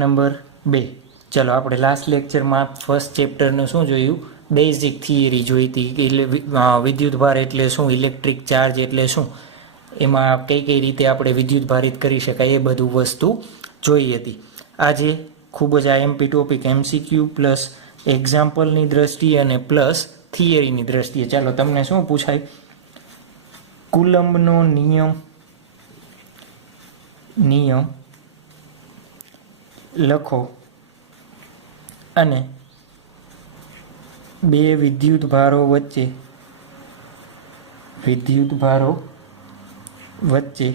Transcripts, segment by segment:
Number 2. ચલો આપણે last લેક્ચરમાં ફર્સ્ટ ચેપ્ટરનું શું જોયું? બેઝિક થિયરી જોઈ હતી કે વિદ્યુતભાર એટલે શું, ઇલેક્ટ્રિક ચાર્જ એટલે શું, એમાં કઈ કઈ રીતે આપણે વિદ્યુત ભારિત કરી શકાય એ બધું વસ્તુ જોઈ હતી. આજે ખૂબ જ આ એમપી ટોપિક MCQ પ્લસ એક્ઝામ્પલની દ્રષ્ટિએ અને પ્લસ થિયરીની દ્રષ્ટિએ. ચાલો તમને શું પૂછાય? કુલમ્બનો નિયમ લખો અને બે વિદ્યુતભારો વચ્ચે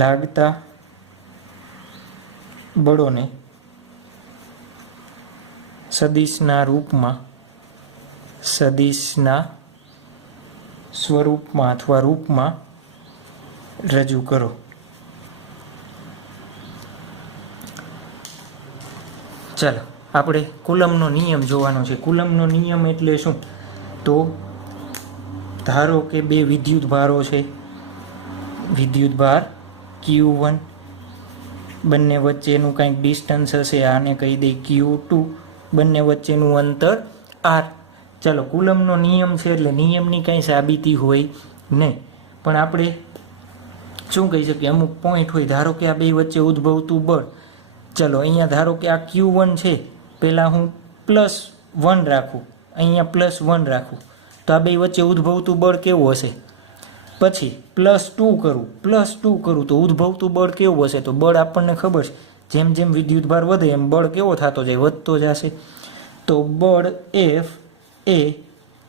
લાગતા બળોને સદિશના સ્વરૂપમાં અથવા રૂપમાં રજૂ કરો. ચાલો આપણે કુલમ્બનો નિયમ જોવાનો છે. કુલમ્બનો નિયમ એટલે શું? તો ધારો કે બે વિદ્યુતભારો છે, વિદ્યુતભાર Q1, બંને વચ્ચેનું કંઈક ડિસ્ટન્સ હશે, આને કહી દઈએ Q2, બંને વચ્ચેનું અંતર R. ચાલો કુલમ્બનો નિયમ છે એટલે નિયમની કંઈ સાબિતી હોય નહીં, પણ આપણે શું કહી શકીએ? અમુક પોઈન્ટ હોય. ધારો કે આ બે વચ્ચે ઉદ્ભવતું બળ, ચલો અહીંયા ધારો કે આ Q1 છે, પહેલાં હું +1 રાખું, અહીંયા +1 રાખું, તો આ બે વચ્ચે ઉદ્ભવતું બળ કેવું હશે? પછી +2 કરું તો ઉદ્ભવતું બળ કેવું હશે? તો બળ આપણને ખબર છે, જેમ જેમ વિદ્યુતભાર વધે એમ બળ કેવો થતો જાય? વધતો જશે. તો બળ F એ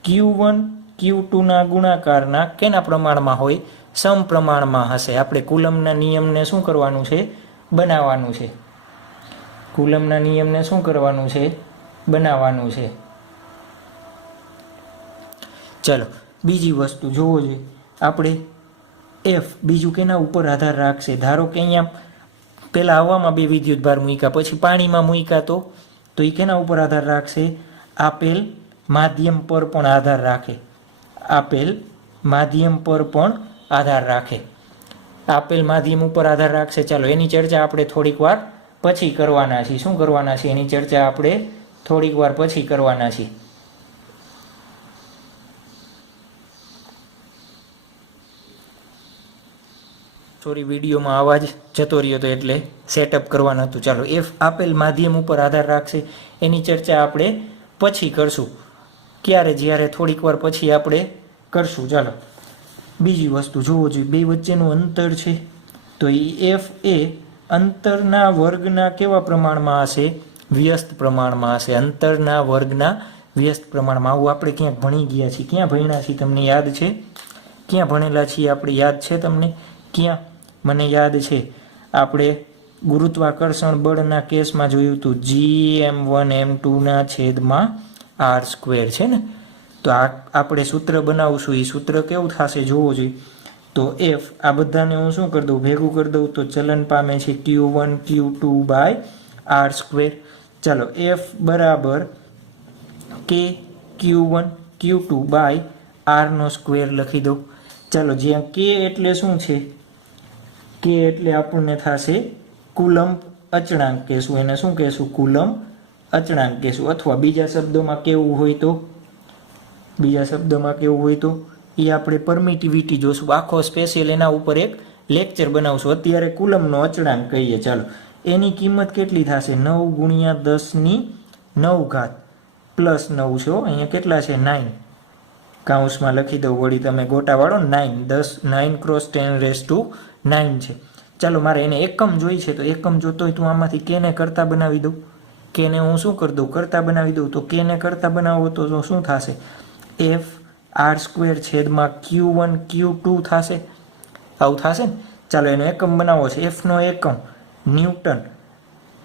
Q1 Q2ના ગુણાકારના કેના પ્રમાણમાં હોય? સમપ્રમાણમાં હશે. આપણે કુલમ્બના નિયમને શું કરવાનું છે? બનાવવાનું છે. કુલમ્બના નિયમને શું કરવાનું છે? બનાવવાનું છે. ચલો બીજી વસ્તુ જોવો જોઈએ આપણે. F બીજું કેના ઉપર આધાર રાખશે? ધારો કે અહીંયા પહેલાં હવામાં બે વિદ્યુતભાર મૂક્યા, પછી પાણીમાં મૂક્યા, તો એ કેના ઉપર આધાર રાખશે? આપેલ માધ્યમ પર પણ આધાર રાખે. આપેલ માધ્યમ પર પણ આધાર રાખે. આપેલ માધ્યમ ઉપર આધાર રાખશે. ચાલો એની ચર્ચા આપણે થોડીક વાર પછી કરવાના છીએ. શું કરવાના છે? એની ચર્ચા આપણે થોડીક વાર પછી કરવાના છીએ. સોરી, વિડીયોમાં અવાજ જતો રહ્યો હતો એટલે સેટઅપ કરવાનું હતું. ચાલો F આપેલ માધ્યમ ઉપર આધાર રાખશે, એની ચર્ચા આપણે પછી કરશું. ક્યારે? જ્યારે થોડીક વાર પછી આપણે કરશું. ચાલો બીજી વસ્તુ જોવો જોઈએ. બે વચ્ચેનું અંતર છે, તો એ F એ અંતરના વર્ગના કેવા પ્રમાણમાં હશે? વ્યસ્ત પ્રમાણમાં હશે. અંતરના વર્ગના વ્યસ્ત પ્રમાણમાં. આવું આપણે ક્યાંક ભણી ગયા છીએ. ક્યાં ભણ્યા છીએ? તમને યાદ છે? ક્યાં ભણેલા છીએ આપણે? યાદ છે તમને? ક્યાં? મને યાદ છે, આપણે ગુરુત્વાકર્ષણ બળના કેસમાં જોયું હતું, Gm1m2/r² છે ને. તો આપણે સૂત્ર બનાવશું. એ સૂત્ર કેવું થશે જોવો જોઈએ. તો F આ બધાને હું શું કરી દઉં? ભેગું કરી દઉં તો ચલન પામે છે Q1 Q2/r². ચાલો F બરાબર K Q1 Q2/r² લખી દઉં. ચાલો જ્યાં K એટલે શું છે? K એટલે આપણને થશે કુલમ્બ અચળાંક કહેશું. એને શું કહેશું? કુલમ્બ અચળાંક કહેશું. અથવા બીજા શબ્દોમાં કેવું હોય તો એ આપણે પરમિટિવિટી જોશું. આખો સ્પેશિયલ એના ઉપર એક લેક્ચર બનાવશું. અત્યારે કુલમ્બનો અચળાંક કહીએ. ચાલો એની કિંમત કેટલી થશે? 9 × 10⁹ +9 છે. અહીંયા કેટલા છે? 9. કાઉન્સમાં લખી દઉં, વળી તમે ગોટાવાળો 9 10 છે. ચાલો મારે એને એકમ જોઈ છે, તો એકમ જોતો હોય તો આમાંથી કેને કરતા બનાવી દઉં. કેને હું શું કરી દઉં? કરતા બનાવી દઉં. તો કેને કરતા બનાવો તો શું થશે? F r² Q1 Q2 થશે. આવું થશે ને. ચાલો એનો એકમ બનાવવો છે. Fનો એકમ ન્યૂટન,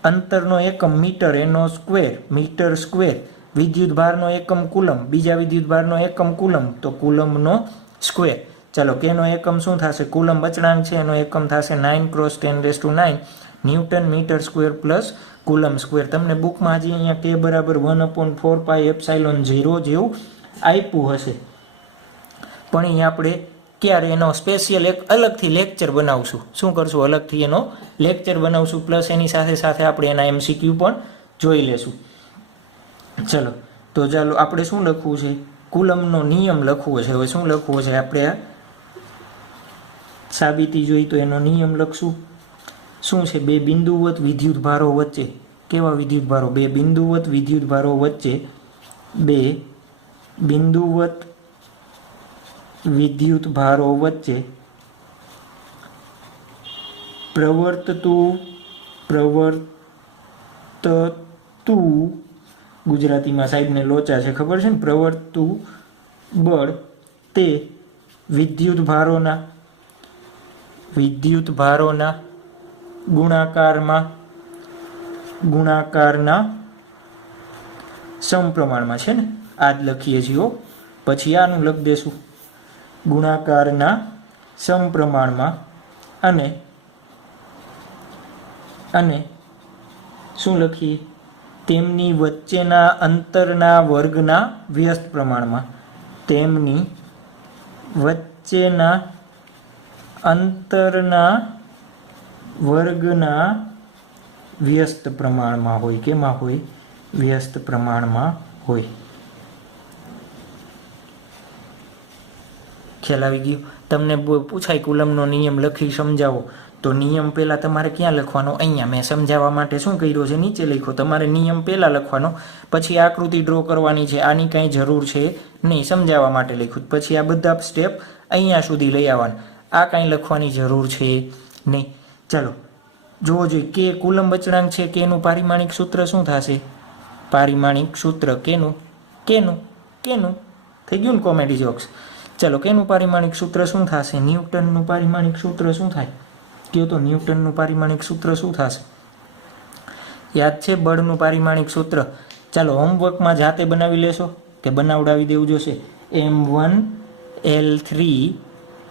અંતરનો એકમ મીટર, એનો સ્ક્વેર મીટર², વિદ્યુતભારનો એકમ કુલમ્બ, બીજા વિદ્યુતભારનો એકમ કુલમ્બ, તો કુલમ્બનો સ્ક્વેર. ચાલો કેનો એકમ શું થશે? કુલમ્બ અચળાંક છે, એનો એકમ થશે 9 × 10⁹ ન્યૂટન મીટર² પ્લસ કુલમ્બ સ્ક્વેર. તમને બુકમાં હજી અહીંયા K બરાબર 1/4πε0 જેવું આપ્યું હશે, પણ અહીં આપણે ક્યારે એનો સ્પેશિયલ એક અલગથી લેક્ચર બનાવશું. શું કરશું? અલગથી એનો લેક્ચર બનાવશું, પ્લસ એની સાથે સાથે આપણે એના MCQ પણ જોઈ લેશું. ચલો તો ચાલો આપણે શું લખવું છે? કુલમનો નિયમ લખવો છે. હવે શું લખવો છે? આપણે આ સાબિતી જોઈ તો એનો નિયમ લખશું. શું છે? બે બિંદુવત વિદ્યુત ભારો વચ્ચે, કેવા વિદ્યુત ભારો? બે બિંદુવત વિદ્યુત ભારો વચ્ચે, બે બિંદુવત વિદ્યુત ભારો વચ્ચે પ્રવર્તતું ગુજરાતીમાં સાહેબને લોચા છે, ખબર છે ને? પ્રવર્તતું બળ તે વિદ્યુત ભારોના ગુણાકારના સમપ્રમાણમાં છે ને? આ જ લખીએ છીએ. પછી આનું લખી દેશું ગુણાકારના સમપ્રમાણમાં અને શું લખીએ? તેમની વચ્ચેના અંતરના વર્ગના વ્યસ્ત પ્રમાણમાં. તેમની વચ્ચેના અંતરના વર્ગના વ્યસ્ત પ્રમાણમાં હોય. કેમાં હોય? વ્યસ્ત પ્રમાણમાં હોય. ખ્યાલ આવી ગયો? તમને પૂછાય કુલમનો નિયમ લખી સમજાવો, તો નિયમ પહેલાં તમારે ક્યાં લખવાનો? અહીંયા મેં સમજાવવા માટે શું કર્યું છે? નીચે લખ્યો. તમારે નિયમ પહેલાં લખવાનો, પછી આકૃતિ ડ્રો કરવાની છે. આની કાંઈ જરૂર છે નહીં, સમજાવવા માટે લખ્યું. પછી આ બધા સ્ટેપ અહીંયા સુધી લઈ આવવાના. આ કાંઈ લખવાની જરૂર છે નહીં. ચાલો જોવો જોઈએ. કે કુલમ અચળાંક છે, કે એનું પારિમાણિક સૂત્ર શું થશે? પારિમાણિક સૂત્ર કેનું? થઈ ગયું ને કોમેડી જોક્સ? ચાલો, કેનું પારિમાણિક સૂત્ર શું થશે? ન્યૂટનનું પારિમાણિક સૂત્ર શું થાય? કયો તો ન્યૂટનનું પારિમાણિક સૂત્ર શું થશે? યાદ છે બળનું પારિમાણિક સૂત્ર? ચાલો હોમવર્કમાં જાતે બનાવી લેશો કે બનાવડાવી દેવું જોશે? m1l3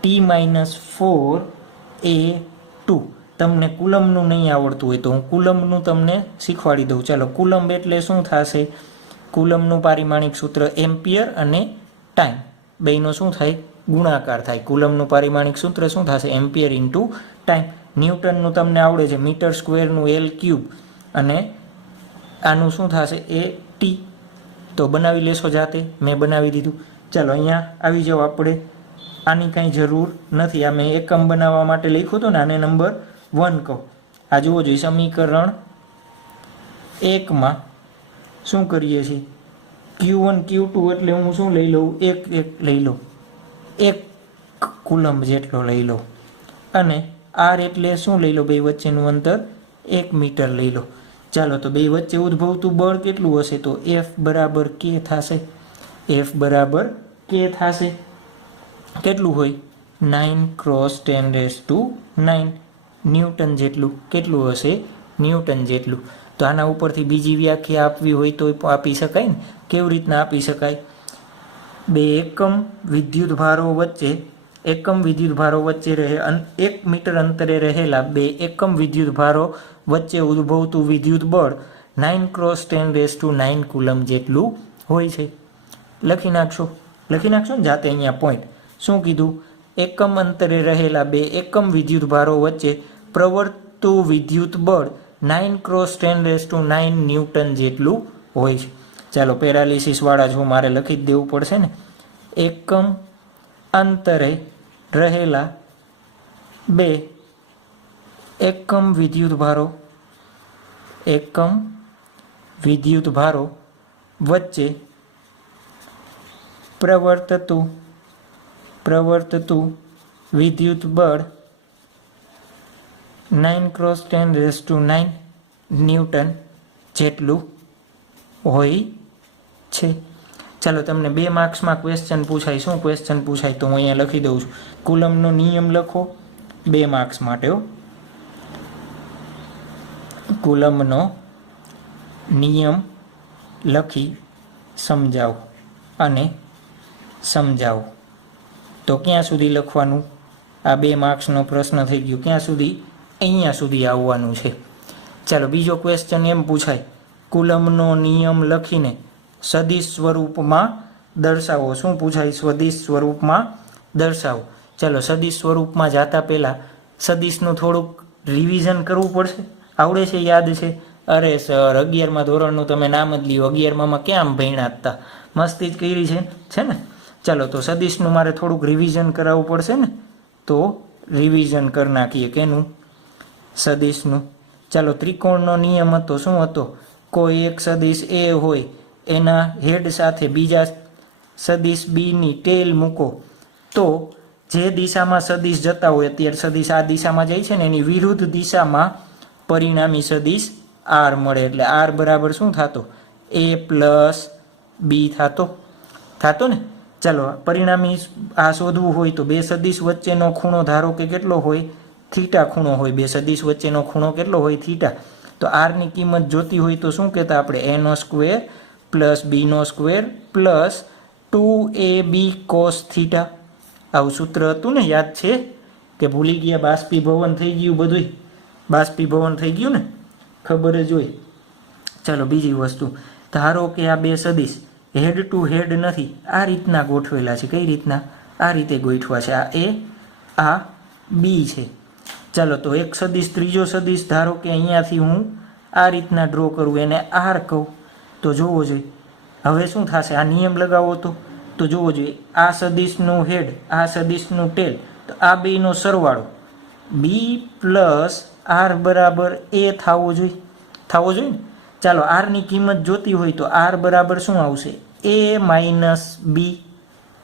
t-4a2. તમને કુલમનું નહીં આવડતું હોય તો હું કુલમનું તમને શીખવાડી દઉં. ચાલો, કુલમ એટલે શું થશે? કુલમનું પારિમાણિક સૂત્ર એમ્પિયર અને ટાઈમ બેયનો શું થાય? ગુણાકાર થાય. કુલમનું પારિમાણિક સૂત્ર શું થશે? Ampere into time. ન્યૂટનનું તમને આવડે છે, મીટર સ્ક્વેરનું L³ અને આનું શું થશે? AT. તો બનાવી લેશો જાતે, મેં બનાવી દીધું. ચાલો અહીંયા આવી જાઓ. આપણે આની કાંઈ જરૂર નથી. આ મેં એકમ બનાવવા માટે લખ્યું હતું ને, આને નંબર 1 કહો. આ જુઓ જોઈએ, સમીકરણ 1માં શું કરીએ છીએ? Q1 Q2 એટલે હું શું લઈ લઉં? એક લઈ લઉં, 1 કુલમ જેટલો લઈ લઉં. અને R એટલે શું લઈ લો? બે વચ્ચેનું અંતર 1 મીટર લઈ લો. ચાલો, તો બે વચ્ચે ઉદ્ભવતું બળ કેટલું હશે? તો F બરાબર K થશે. F બરાબર K થશે. કેટલું હોય? 9 × 10⁹ ન્યૂટન જેટલું. કેટલું હશે? ન્યૂટન જેટલું. તો આના ઉપરથી બીજી વ્યાખ્યા આપવી હોય તો આપી શકાય ને? કેવી રીતના આપી શકાય? બે એકમ વિદ્યુત ભારો વચ્ચે રહે 1 મીટર અંતરે રહેલા બે એકમ વિદ્યુત ભારો વચ્ચે ઉદ્ભવતું વિદ્યુત બળ 9 × 10⁹ કુલમ જેટલું હોય છે. લખી નાખશો ને જાતે. અહીંયા પોઈન્ટ શું કીધું? એકમ અંતરે રહેલા બે એકમ વિદ્યુત ભારો વચ્ચે પ્રવર્તતું વિદ્યુત બળ 9 × 10⁹ ન્યૂટન જેટલું હોય છે. ચાલો, પેરાલિસિસ વાળા જો મારે લખી જ દેવું પડશે ને. એકમ અંતરે રહેલા બે એકમ વિદ્યુત ભારો વચ્ચે પ્રવર્તતું વિદ્યુત બળ 9 × 10⁹ ન્યૂટન જેટલું હોય છે. ચાલો, તમને 2 માર્ક્સમાં ક્વેશ્ચન પૂછાય. શું ક્વેશ્ચન પૂછાય? તો હું અહીંયા લખી દઉં છું. કુલમનો નિયમ લખો 2 માર્ક્સ માટે. કુલમનો નિયમ લખી સમજાવો અને સમજાવો. તો ક્યાં સુધી લખવાનું? આ 2 માર્ક્સનો પ્રશ્ન થઈ ગયો. ક્યાં સુધી? અહીંયા સુધી આવવાનું છે. ચાલો, બીજો ક્વેશ્ચન એમ પૂછાય, કુલમનો નિયમ લખીને સદિશ સ્વરૂપમાં દર્શાવો. શું પૂછાય? સદિશ સ્વરૂપમાં દર્શાવો. ચાલો સદિશ સ્વરૂપમાં જતા પહેલાં સદિશનું થોડુંક રિવિઝન કરવું પડશે. આવડે છે, યાદ છે? અરે સર 11મા ધોરણનું તમે નામ જ લ્યો, 11મામાં ક્યાં ભણ્યા હતા, મસ્તી જ કરી છે ને. ચાલો તો સદિશનું મારે થોડુંક રિવિઝન કરાવવું પડશે ને, તો રિવિઝન કરી નાખીએ. કેનું? સદિશનું. ચાલો ત્રિકોણનો નિયમ હતો, શું હતો? કોઈ એક સદિશ એ હોય એના હેડ સાથે બીજા સદિશ બીની ટેલ મૂકો તો જે દિશામાં સદિશ જતા હોય, અત્યારે સદિશ આ દિશામાં જાય છે ને, એની વિરુદ્ધ દિશામાં પરિણામી સદિશ આર મળે. એટલે આર બરાબર શું થતો? એ પ્લસ બી થતો ને. ચાલો પરિણામી આ શોધવું હોય તો બે સદિશ વચ્ચેનો ખૂણો ધારો કે કેટલો હોય? થીટા ખૂણો હોય. બે સદિશ વચ્ચેનો ખૂણો કેટલો હોય? થીટા. તો આરની કિંમત જોતી હોય તો શું કહેતા આપણે? એનો સ્ક્વેર પ્લસ બીનો square plus 2ab cos theta. આવું સૂત્ર હતું ને, યાદ છે કે ભૂલી ગયા? બાષ્પીભવન થઈ ગયું, બધું બાષ્પીભવન થઈ ગયું ને, ખબર જ હોય. ચાલો બીજી વસ્તુ, ધારો કે આ બે સદિશ હેડ ટુ હેડ નથી, આ રીતના ગોઠવેલા છે. કઈ રીતના? આ રીતે ગોઠવા છે. આ એ, આ બી છે. ચાલો તો એક સદિશ, ત્રીજો સદિશ ધારો કે અહીંયાથી હું આ રીતના ડ્રો કરું, એને આર કહું. તો જોવો જોઈએ હવે શું થશે. આ નિયમ લગાવો તો જોવો જોઈએ, આ સદિશનું હેડ, આ સદિશનું ટેલ, તો આ બેનો સરવાળો બી પ્લસ આર બરાબર એ થવો જોઈએ ને. ચાલો આરની કિંમત જોતી હોય તો આર બરાબર શું આવશે? એ માઇનસ બી.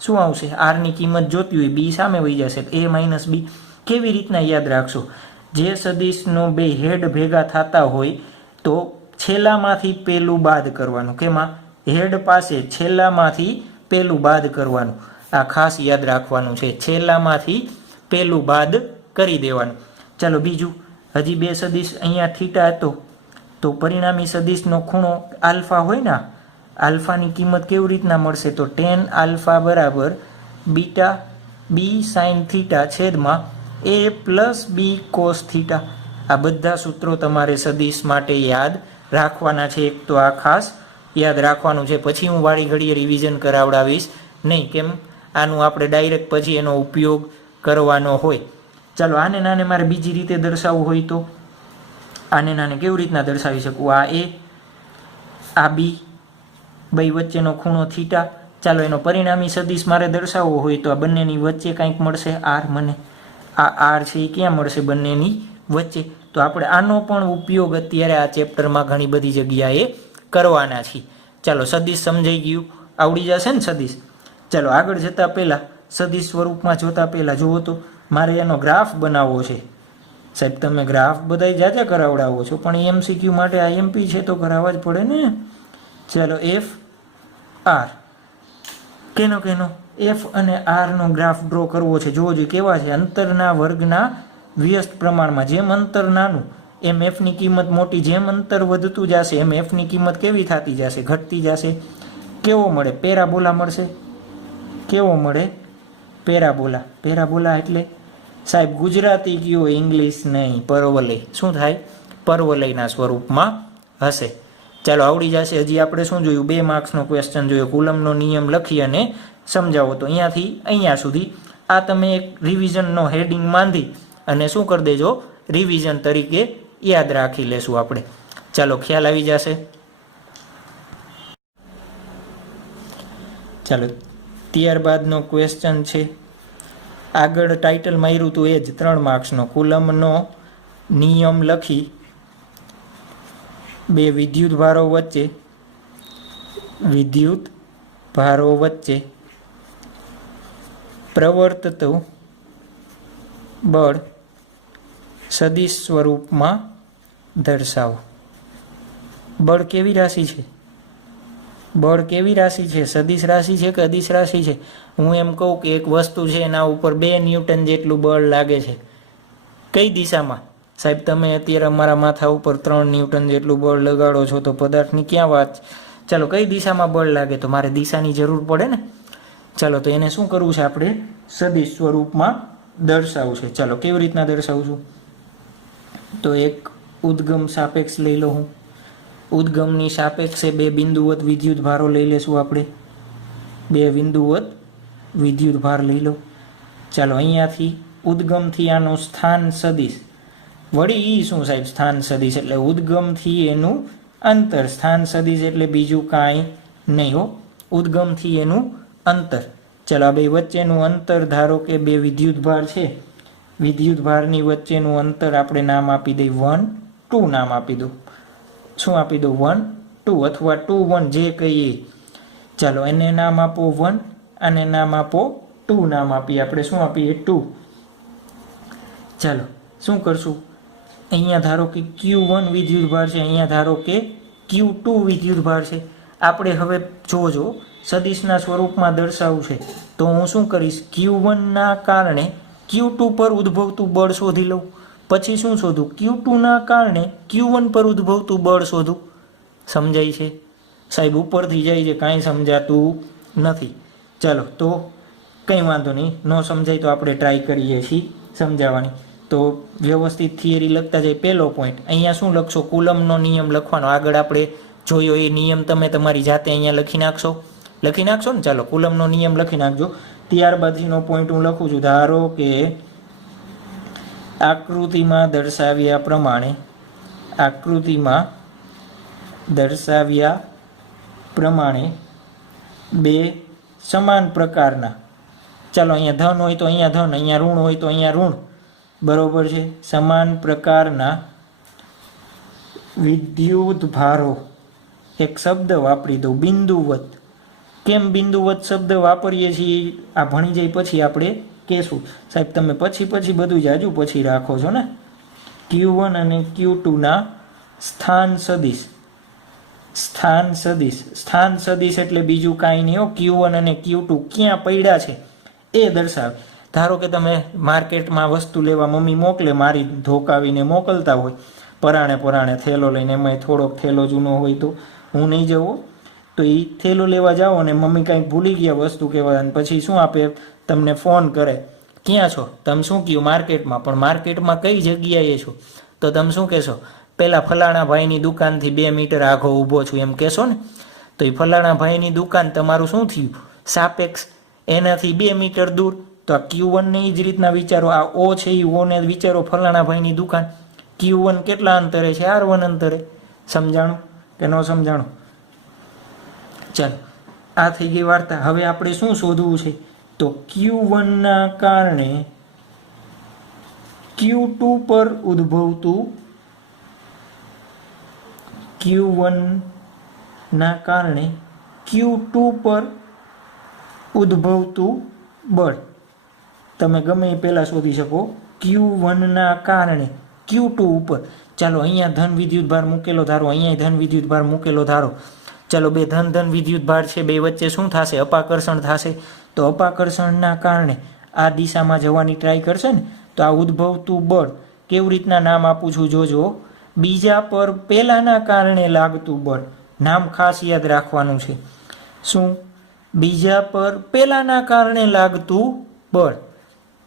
શું આવશે? આરની કિંમત જોતી હોય, બી સામે વહી જશે, એ માઇનસ બી. કેવી રીતના યાદ રાખશો? જે સદિશનો બે હેડ ભેગા થતા હોય તો છેલ્લામાંથી પેલું બાદ કરવાનું. કેમાં? હેડ પાસે છેલ્લામાંથી પેલું બાદ કરવાનું. આ ખાસ યાદ રાખવાનું છે, છેલ્લામાંથી પેલું બાદ કરી દેવાનું. ચાલો બીજું, હજી બે સદિશ અહીંયા થીટા હતો તો પરિણામી સદિશનો ખૂણો આલ્ફા હોય ને, આલ્ફાની કિંમત કેવી રીતના મળશે? તો tan આલ્ફા બરાબર બીટા બી સાઇન થીટા છેદમાં એ પ્લસ બી કોસ થીટા. આ બધા સૂત્રો તમારે સદિશ માટે યાદ રાખવાના છે. એક તો આ ખાસ યાદ રાખવાનું છે, પછી હું વાળી ઘડીએ રિવિઝન કરાવડાવીશ નહીં. કેમ? આનું આપણે ડાયરેક્ટ પછી એનો ઉપયોગ કરવાનો હોય. ચાલો આને નાને મારે બીજી રીતે દર્શાવવું હોય તો આને નાને કેવી રીતના દર્શાવી શકું? આ એ, આ બી, બે વચ્ચેનો ખૂણો થીટા. ચાલો એનો પરિણામી સદિશ મારે દર્શાવવો હોય તો આ બંનેની વચ્ચે કંઈક મળશે આર. મને આ આર છે એ ક્યાં મળશે? બંનેની વચ્ચે. તો આપણે આનો પણ ઉપયોગ અત્યારે આ ચેપ્ટરમાં ઘણી બધી જગ્યાએ કરવાના છીએ. ચાલો સદિશ સમજાઈ ગયું, આવડી જશે ને સદિશ. ચાલો આગળ જતાં પહેલાં, સદિશ સ્વરૂપમાં જોતા પહેલાં જુઓ તો મારે એનો ગ્રાફ બનાવવો છે. સાહેબ તમે ગ્રાફ બધાય જાજા કરાવડાવો છો, પણ એમસીક્યુ માટે આઈએમપી છે તો કરાવવા જ પડે ને. ચાલો એફ આર, કેનો એફ અને આરનો ગ્રાફ ડ્રો કરવો છે. જોવો જોઈએ કેવા છે? અંતરના વર્ગના વ્યસ્ત પ્રમાણમાં. જેમ અંતર નાનું એમ એફની કિંમત મોટી, જેમ અંતર વધતું જશે એમ એફની કિંમત કેવી થતી જશે? ઘટતી જશે. કેવો મળે? પેરાબોલા મળશે. કેવો મળે? પેરાબોલા. પેરાબોલા એટલે સાહેબ ગુજરાતી કયો, ઇંગ્લિશ નહીં, પરવલય. શું થાય? પરવલયના સ્વરૂપમાં હશે. ચાલો આવડી જશે. હજી આપણે શું જોયું? 2 માર્ક્સનો ક્વેશ્ચન જોયો, કુલમનો નિયમ લખી અને સમજાવો. તો અહીંયાથી અહીંયા સુધી આ તમે એક રિવિઝનનો હેડિંગ માંધી અને શું કરી દેજો? રિવિઝન તરીકે યાદ રાખી લેશું આપણે. ચાલો ખ્યાલ આવી જશે. ચાલો ત્યારબાદનો ક્વેશ્ચન છે, આગળ ટાઇટલ માર્યું હતું એ જ 3 માર્ક્સનો, કુલમનો નિયમ લખી બે વિદ્યુત ભારો વચ્ચે પ્રવર્તતું બળ સદિશ સ્વરૂપમાં દર્શાવો. બળ કેવી રાશિ છે? બળ કેવી રાશિ છે? સદિશ રાશિ છે કે અદિશ રાશિ છે? હું એમ કહું કે એક વસ્તુ છે એના ઉપર 2 ન્યૂટન જેટલું બળ લાગે છે. કઈ દિશામાં? સાહેબ તમે અત્યારે અમારા માથા ઉપર 3 ન્યૂટન જેટલું બળ લગાડો છો તો પદાર્થની ક્યાં વાત? ચાલો કઈ દિશામાં બળ લાગે? તો મારે દિશાની જરૂર પડે ને. ચાલો તો એને શું કરવું છે? આપણે સદિશ સ્વરૂપમાં દર્શાવવું છે. ચાલો કેવી રીતના દર્શાવું છું? તો એક ઉદ્ગમ સાપેક્ષ લઈ લો. હું ઉદ્ગમની સાપેક્ષે 2 બિંદુવત વિદ્યુત ભારો લઈ લેશું આપણે. 2 બિંદુવત વિદ્યુત ભાર લઈ લો. ચાલો અહીંયાથી ઉદ્ગમથી આનું સ્થાન સદિશ, વળી ઈ શું સાહેબ સ્થાન સદિશ એટલે ઉદ્ગમથી એનું અંતર, સ્થાન સદિશ એટલે બીજું કાંઈ નહીં હો, ઉદ્ગમથી એનું અંતર. ચાલો આ બે વચ્ચેનું અંતર ધારો કે બે વિદ્યુતભાર છે, વિદ્યુતભારની વચ્ચેનું અંતર આપણે નામ આપી દઈએ 1, 2 નામ આપી દો. શું આપી દો? 1, 2 અથવા 2, 1 જે કહીએ. ચાલો એને નામ આપો 1 અને નામ આપો 2 નામ આપીએ આપણે. શું આપીએ? 2. ચાલો શું કરશું? અહીંયા ધારો કે Q1 વિદ્યુતભાર છે, અહીંયા ધારો કે Q2 વિદ્યુતભાર છે. આપણે હવે જોજો સદિશના સ્વરૂપમાં દર્શાવવું છે તો હું શું કરીશ? Q1 ના કારણે Q2 પર ઉદ્ભવતું બળ શોધી લઉં. પછી શું શોધું? Q2 ના કારણે Q1 પર ઉદ્ભવતું બળ શોધું. સમજાય છે સાહેબ? ઉપરથી જાય છે, કાંઈ સમજાતું નથી. ચાલો તો કંઈ વાંધો નહીં, ન સમજાય તો આપણે ટ્રાય કરીએ છીએ સમજાવવાની. તો વ્યવસ્થિત થિયરી લખતા જાય. પહેલો પોઈન્ટ અહીંયા શું લખશો? કુલમનો નિયમ લખવાનો. આગળ આપણે જોયો એ નિયમ તમે તમારી જાતે અહીંયા લખી નાખશો ને. ચાલો કુલમનો નિયમ લખી નાખજો. ત્યારબાદનો પોઈન્ટ હું લખું છું. ધારો કે આકૃતિમાં દર્શાવ્યા પ્રમાણે બે સમાન પ્રકારના, ચાલો અહીંયા ધન હોય તો અહીંયા ધન, અહીંયા ઋણ હોય તો અહીંયા ઋણ, બરોબર છે, સમાન પ્રકારના વિદ્યુત ભારો, એક શબ્દ વાપરી દઉં બિંદુવત. કેમ બિંદુવત શબ્દ વાપરીએ છીએ આ ભણી જાય પછી આપણે કહેશું. સાહેબ તમે પછી બધું જ હજુ પછી રાખો છો ને. Q1 અને Q2 ના સ્થાન સદિશ એટલે બીજું કાંઈ નહીં હો. Q1 અને Q2 ક્યાં પડ્યા છે એ દર્શાવે. ધારો કે તમે માર્કેટમાં વસ્તુ લેવા મમ્મી મોકલે, મારી ધોકાવીને મોકલતા હોય, પરાણે થેલો લઈને, એમાં થોડોક થેલો જૂનો હોય તો હું નહીં જવો, તો એ થેલો લેવા જાઓ અને મમ્મી કાંઈક ભૂલી ગયા વસ્તુ કહેવા, અને પછી શું આપે? તમને ફોન કરે, ક્યાં છો? તમે શું કહ્યું? માર્કેટમાં. પણ માર્કેટમાં કઈ જગ્યાએ છો? તો તમે શું કહેશો? પેલા ફલાણા ભાઈની દુકાનથી 2 મીટર આઘો ઊભો છું એમ કહેશો ને. તો એ ફલાણા ભાઈની દુકાન તમારું શું થયું? સાપેક્ષ, એનાથી 2 મીટર દૂર. તો આ Q1 ને એ જ રીતના વિચારો. આ O છે એ O ને વિચારો ફલાણા ભાઈની દુકાન. Q1 કેટલા અંતરે છે? R1 અંતરે. સમજાણું કે ન સમજાણું? ચાલો આ થઈ ગઈ વાર્તા. હવે આપણે શું શોધવું છે? તો Q1 ના કારણે Q2 પર ઉદ્ભવતું બળ તમે ગમે એ પહેલા શોધી શકો. Q1 ના કારણે Q2 ઉપર. ચાલો અહીંયા ધન વિદ્યુતભાર મૂકેલો ધારો, અહીંયા ધન વિદ્યુતભાર મૂકેલો ધારો. ચાલો બે ધન વિદ્યુતભાર છે, બે વચ્ચે શું થશે? અપાકર્ષણ થશે. તો અપાકર્ષણના કારણે આ દિશામાં જવાની ટ્રાય કરશે ને, તો આ ઉદ્ભવતું બળ કેવી રીતના નામ આપું છું જોજો. બીજા પર પહેલાના કારણે લાગતું બળ. નામ ખાસ યાદ રાખવાનું છે. શું? બીજા પર પહેલાના કારણે લાગતું બળ.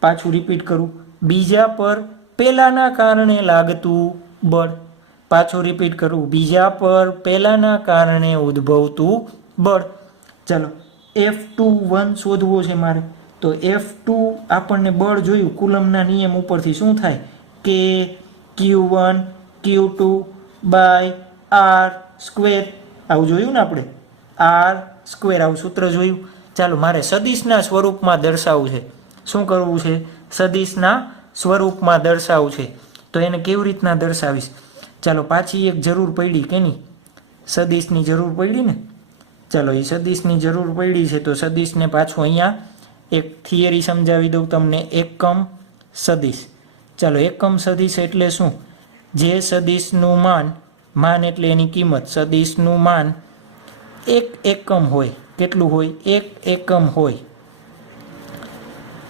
પાછું રિપીટ કરું. બીજા પર પહેલાના કારણે લાગતું બળ. પાછું રિપીટ કરું. બીજા પર પહેલાના કારણે ઉદ્ભવતું બળ. ચાલો F21 શોધવો છે મારે. તો F2 આપણને બળ જોયું કુલમના નિયમ ઉપરથી શું થાય કે Q1 Q2 બાય R². આવું જોયું ને આપણે, R² આવું સૂત્ર જોયું. ચાલો મારે સદિશના સ્વરૂપમાં દર્શાવવું છે. શું કરવું છે? સદિશના સ્વરૂપમાં દર્શાવવું છે. તો એને કેવી રીતના દર્શાવીશ? ચાલો પાછી એક જરૂર પડી કે નહીં? સદિશની જરૂર પડી ને. ચાલો એ સદિશની જરૂર પડી છે તો સદિશને પાછું અહીંયા એક થિયરી સમજાવી દઉં તમને. એકમ સદિશ. ચાલો એકમ સદિશ એટલે શું? જે સદિશનું માન એટલે એની કિંમત, સદિશનું માન 1 એકમ હોય. કેટલું હોય? 1 એકમ હોય.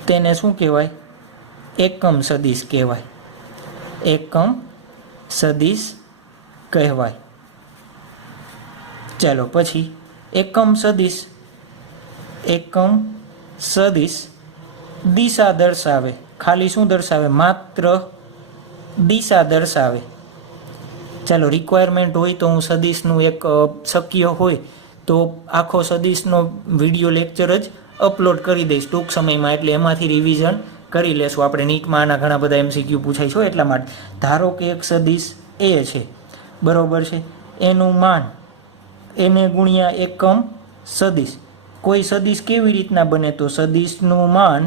તેને શું કહેવાય? એકમ સદિશ કહેવાય. એકમ સદિશ કહેવાય. ચાલો પછી એકમ સદિશ દિશા દર્શાવે. ખાલી શું દર્શાવે? માત્ર દિશા દર્શાવે. ચાલો રિક્વાયરમેન્ટ હોય તો હું સદિશનું એક શક્ય હોય તો આખો સદિશનો વિડીયો લેક્ચર જ અપલોડ કરી દઈશ ટૂંક સમયમાં, એટલે એમાંથી રિવિઝન કરી લેશું આપણે નીટમાં આના ઘણા બધા MCQ પૂછાય છે એટલા માટે. ધારો કે એક સદિશ એ છે, બરોબર છે, એનું માન એને ગુણ્યા એકમ સદિશ. કોઈ સદિશ કેવી રીતના બને? તો સદિશનું માન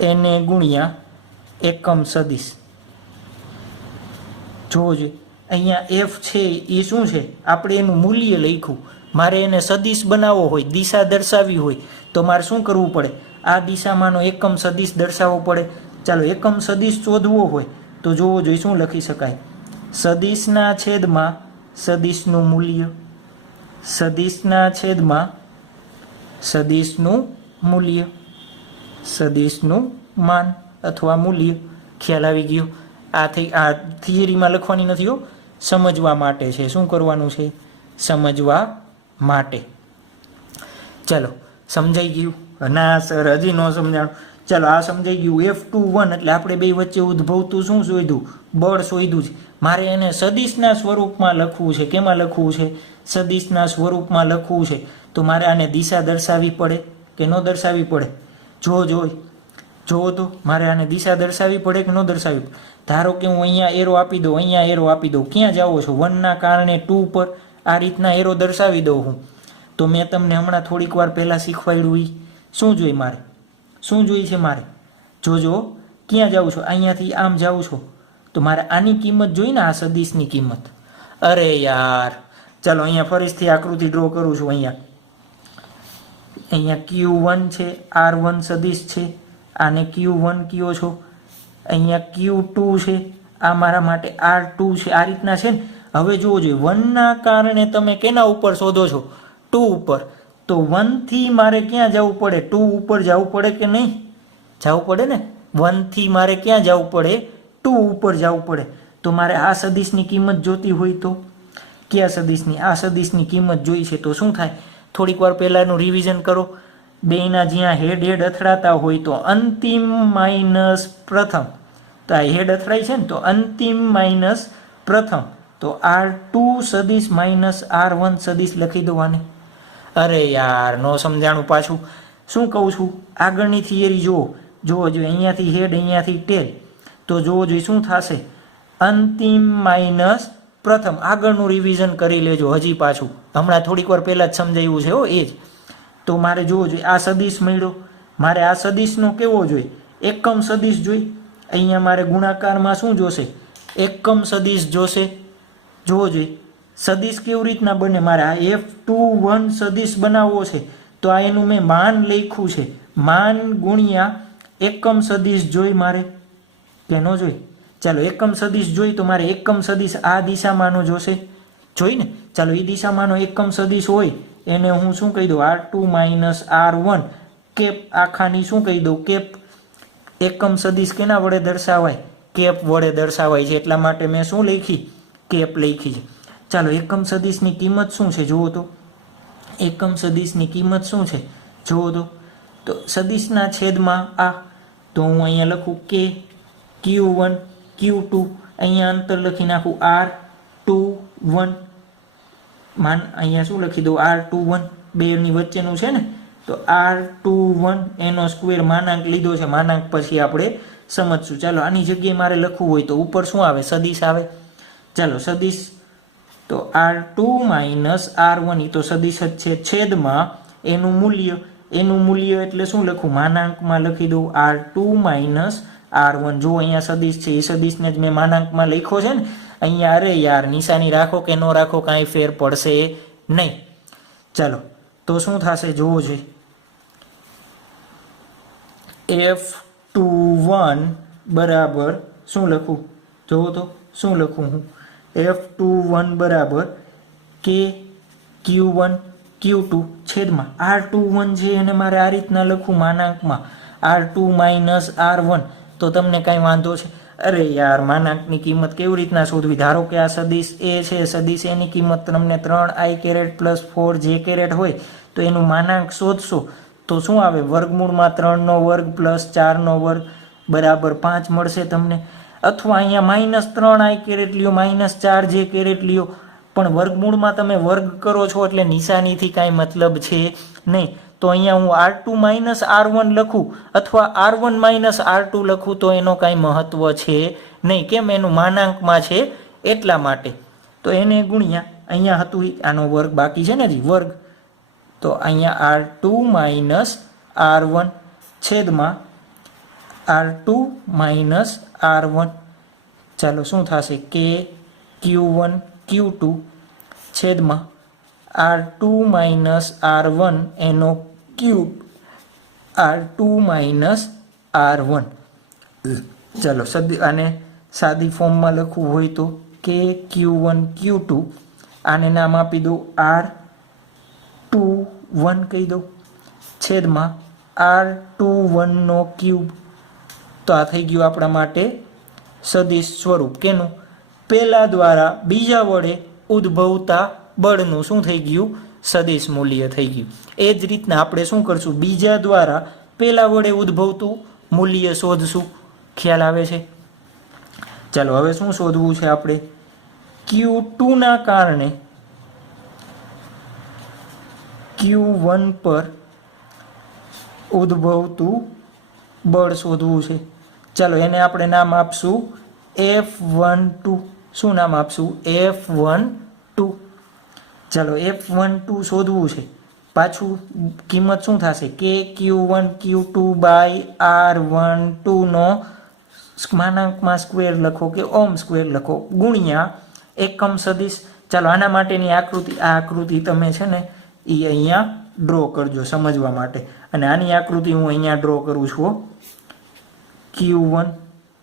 એને ગુણ્યા એકમ સદિશ. જોજો અહીંયા f છે એ શું છે? આપણે એનું મૂલ્ય લખ્યું. મારે એને સદિશ બનાવવો હોય, દિશા દર્શાવવી હોય તો મારે શું કરવું પડે? આ દિશામાંનો એકમ સદિશ દર્શાવવો પડે. ચાલો એકમ સદિશ શોધવો હોય તો જોવો જોઈએ શું લખી શકાય? સદિશના છેદમાં સદિશનું મૂલ્ય, સદિશના છેદમાં સદિશનું મૂલ્ય, સદિશનું માન અથવા મૂલ્ય. ખ્યાલ આવી ગયો? આ થિયરીમાં લખવાની નથી હો, સમજવા માટે છે. શું કરવાનું છે? સમજવા માટે. ચાલો સમજાઈ ગયું? ના સર હજી ન સમજાણું. ચાલો આ સમજાઈ ગયું. F21 એટલે આપણે બે વચ્ચે ઉદ્ભવતું શું શોધ્યું? બળ શોધ્યું છે. મારે એને સદિશના સ્વરૂપમાં લખવું છે. કેમાં લખવું છે? સદિશના સ્વરૂપમાં લખવું છે. તો મારે આને દિશા દર્શાવવી પડે કે ન દર્શાવવી પડે? જોવો તો મારે આને દિશા દર્શાવવી પડે કે ન દર્શાવવી પડે? ધારો કે હું અહીંયા એરો આપી દઉં, અહીંયા એરો આપી દઉં. ક્યાં જાવો છો? 1ના કારણે 2 પર આ રીતના એરો દર્શાવી દઉં હું. તો મેં તમને હમણાં થોડીક વાર પહેલાં શીખવાડ્યું. શું જોઈ મારે? શું જોઈ છે મારે? જોજો ક્યાં જાઉં છો? અહીંયાથી આમ જાઉં છો તો મારે આની કિંમત જોઈ ને, આ સદિશની કિંમત. અરે યાર ચાલો અહીંયા ફરીથી આકૃતિ ડ્રો કરું છું. અહીંયા Q1 છે, R1 સદિશ છે, આને Q1 કયો છો, અહીંયા Q2 છે, આ મારા માટે R2 છે. આ રીતના છે ને. હવે જોવો જોઈએ 1ના કારણે તમે કેના ઉપર શોધો છો? 2 ઉપર. તો 1થી મારે ક્યાં જવું પડે? 2 ઉપર જવું પડે કે નહીં? જવું પડે ને. 1થી મારે ક્યાં જવું પડે? 2 ઉપર જવું પડે. તો મારે આ સદિશની કિંમત જોતી હોય તો કયા સદિશની? આ સદિશની કિંમત જોઈ છે તો શું થાય? થોડીક વાર પહેલાંનું રિવિઝન કરો. બેયના જ્યાં હેડ અથડાતા હોય તો અંતિમ માઇનસ પ્રથમ. તો આ હેડ અથડાય છે ને, તો અંતિમ માઇનસ પ્રથમ. તો R2 સદિશ માઇનસ R1 સદિશ લખી દો આને. અરે યાર નો સમજાણું પાછું. શું કહું છું? આગળની થિયરી જોવો જોઈએ. અહીંયાથી હેડ, અહીંયાથી ટેલ. તો જોવો જોઈએ શું થશે? અંતિમ માઇનસ પ્રથમ. આગળનું રિવિઝન કરી લેજો હજી પાછું. હમણાં થોડીક વાર પહેલાં જ સમજાવ્યું છે હો એ જ. તો મારે જોવો જોઈએ આ સદિશ મળ્યો. મારે આ સદિશનો કેવો જોઈએ? એકમ સદિશ જોઈ. અહીંયા મારે ગુણાકારમાં શું જોશે? એકમ સદિશ જોશે. જોવો જોઈએ સદિશ કેવી રીતના બને? મારે આ F21 સદિશ બનાવવો છે તો આ એનું મેં માન લખ્યું છે. માન ગુણ્યા એકમ સદિશ જોઈ મારે કે ન જોઈ? ચાલો એકમ સદિશ જોઈ તો મારે એકમ સદિશ આ દિશામાંનો જોશે. જોઈ ને. ચાલો એ દિશામાંનો એકમ સદિશ હોય એને હું શું કહી દઉં? R2 માઇનસ R1 કેપ આખાની શું કહી દઉં? કેપ. એકમ સદિશ કેના વડે દર્શાવાય? કેપ વડે દર્શાવાય છે. એટલા માટે મેં શું લખી? કેપ લખી છે. ચાલો એકમ સદિશની કિંમત શું છે જુઓ તો? એકમ સદિશની કિંમત શું છે જુઓ તો સદિશના છેદમાં આ. તો હું અહીંયા લખું કે Q1 Q2, અહીંયા અંતર લખી નાખું R21 માન. અહીંયા શું લખી દઉં? R21 બેની વચ્ચેનું છે ને, તો R21 એનો સ્ક્વેર માનાંક લીધો છે. માનાંક પછી આપણે સમજશું. ચાલો આની જગ્યાએ મારે લખવું હોય તો ઉપર શું આવે? સદિશ આવે. ચાલો સદિશ તો R2 માઇનસ R1 એ તો સદિશ જ છે. છેદમાં એનું મૂલ્ય. એનું મૂલ્ય એટલે શું લખું? માનાંકમાં લખી દઉં R2 માઇનસ R1. જો અહીંયા સદિશ છે એ સદિશને જ મેં માનાંકમાં લખ્યો છે ને. અહીંયા અરે યાર નિશાની રાખો કે ન રાખો કાંઈ ફેર પડશે નહીં. ચાલો તો શું થશે જોવો જોઈએ. F21 બરાબર શું લખું? જોવો તો શું લખું હું? F21 બરાબર કે Q1 Q2 છેદમાં R21 છે એને મારે આ રીતના લખું માનાંકમાં R2 માઇનસ R1. તો તમને કાંઈ વાંધો છે? અરે યાર માનાંકની કિંમત કેવી રીતના શોધવી? ધારો કે આ સદિશ એ છે. સદિશ એની કિંમત તમને 3i caret plus 4j caret હોય તો એનું માનાંક શોધશો તો શું આવે? વર્ગમૂળમાં 3નો વર્ગ પ્લસ 4નો વર્ગ બરાબર 5 મળશે તમને. અથવા અહીંયા માઇનસ 3i કેરેટ લ્યો, માઇનસ 4j કેરેટ લ્યો. પણ વર્ગમૂળમાં તમે વર્ગ કરો છો એટલે નિશાનીથી કાંઈ મતલબ છે નહીં. તો અહીંયા હું R2 માઇનસ R1 લખું અથવા R1 માઇનસ R2 લખું તો એનો કાંઈ મહત્વ છે નહીં. કેમ? એનું માનાંકમાં છે એટલા માટે. તો એને ગુણ્યા અહીંયા હતું આનો વર્ગ બાકી છે ને જી વર્ગ, તો અહીંયા R2 માઇનસ R1 છેદમાં R2 માઇનસ R1. ચાલો શું થશે? કે Q1 Q2 છેદમાં R2 માઇનસ R1 એનો ક્યુબ R2 માઇનસ R1. ચાલો આને સાદી ફોર્મમાં લખવું હોય તો કે Q1 Q2 આને નામ આપી દઉં R21 કહી દઉં છેદમાં R21 નો ક્યુબ. તો આ થઈ ગયું આપણા માટે સદિશ સ્વરૂપ. કેનું? પહેલા દ્વારા બીજા વડે ઉદ્ભવતા બળનું શું થઈ ગયું? સદિશ મૂલ્ય થઈ ગયું. એ જ રીતના આપણે શું કરશું? બીજા દ્વારા પહેલા વડે ઉદ્ભવતું મૂલ્ય શોધશું. ખ્યાલ આવે છે? ચાલો હવે શું શોધવું છે આપણે? Q2 ના કારણે Q1 પર ઉદ્ભવતું બળ શોધવું છે. ચાલો એને આપણે નામ આપશું F12. શું નામ આપશું? F12. ચાલો F12 શોધવું છે. પાછું કિંમત શું થશે? કે Q1 Q2 by R12 no માનાંકમાં square લખો કે ઓમ સ્ક્વેર લખો ગુણ્યા એકમ સદિશ. ચાલો આના માટેની આકૃતિ, આ આકૃતિ તમે છે ને એ અહીંયા ડ્રો કરજો સમજવા માટે. અને આની આકૃતિ હું અહીંયા ડ્રો કરું છું. Q1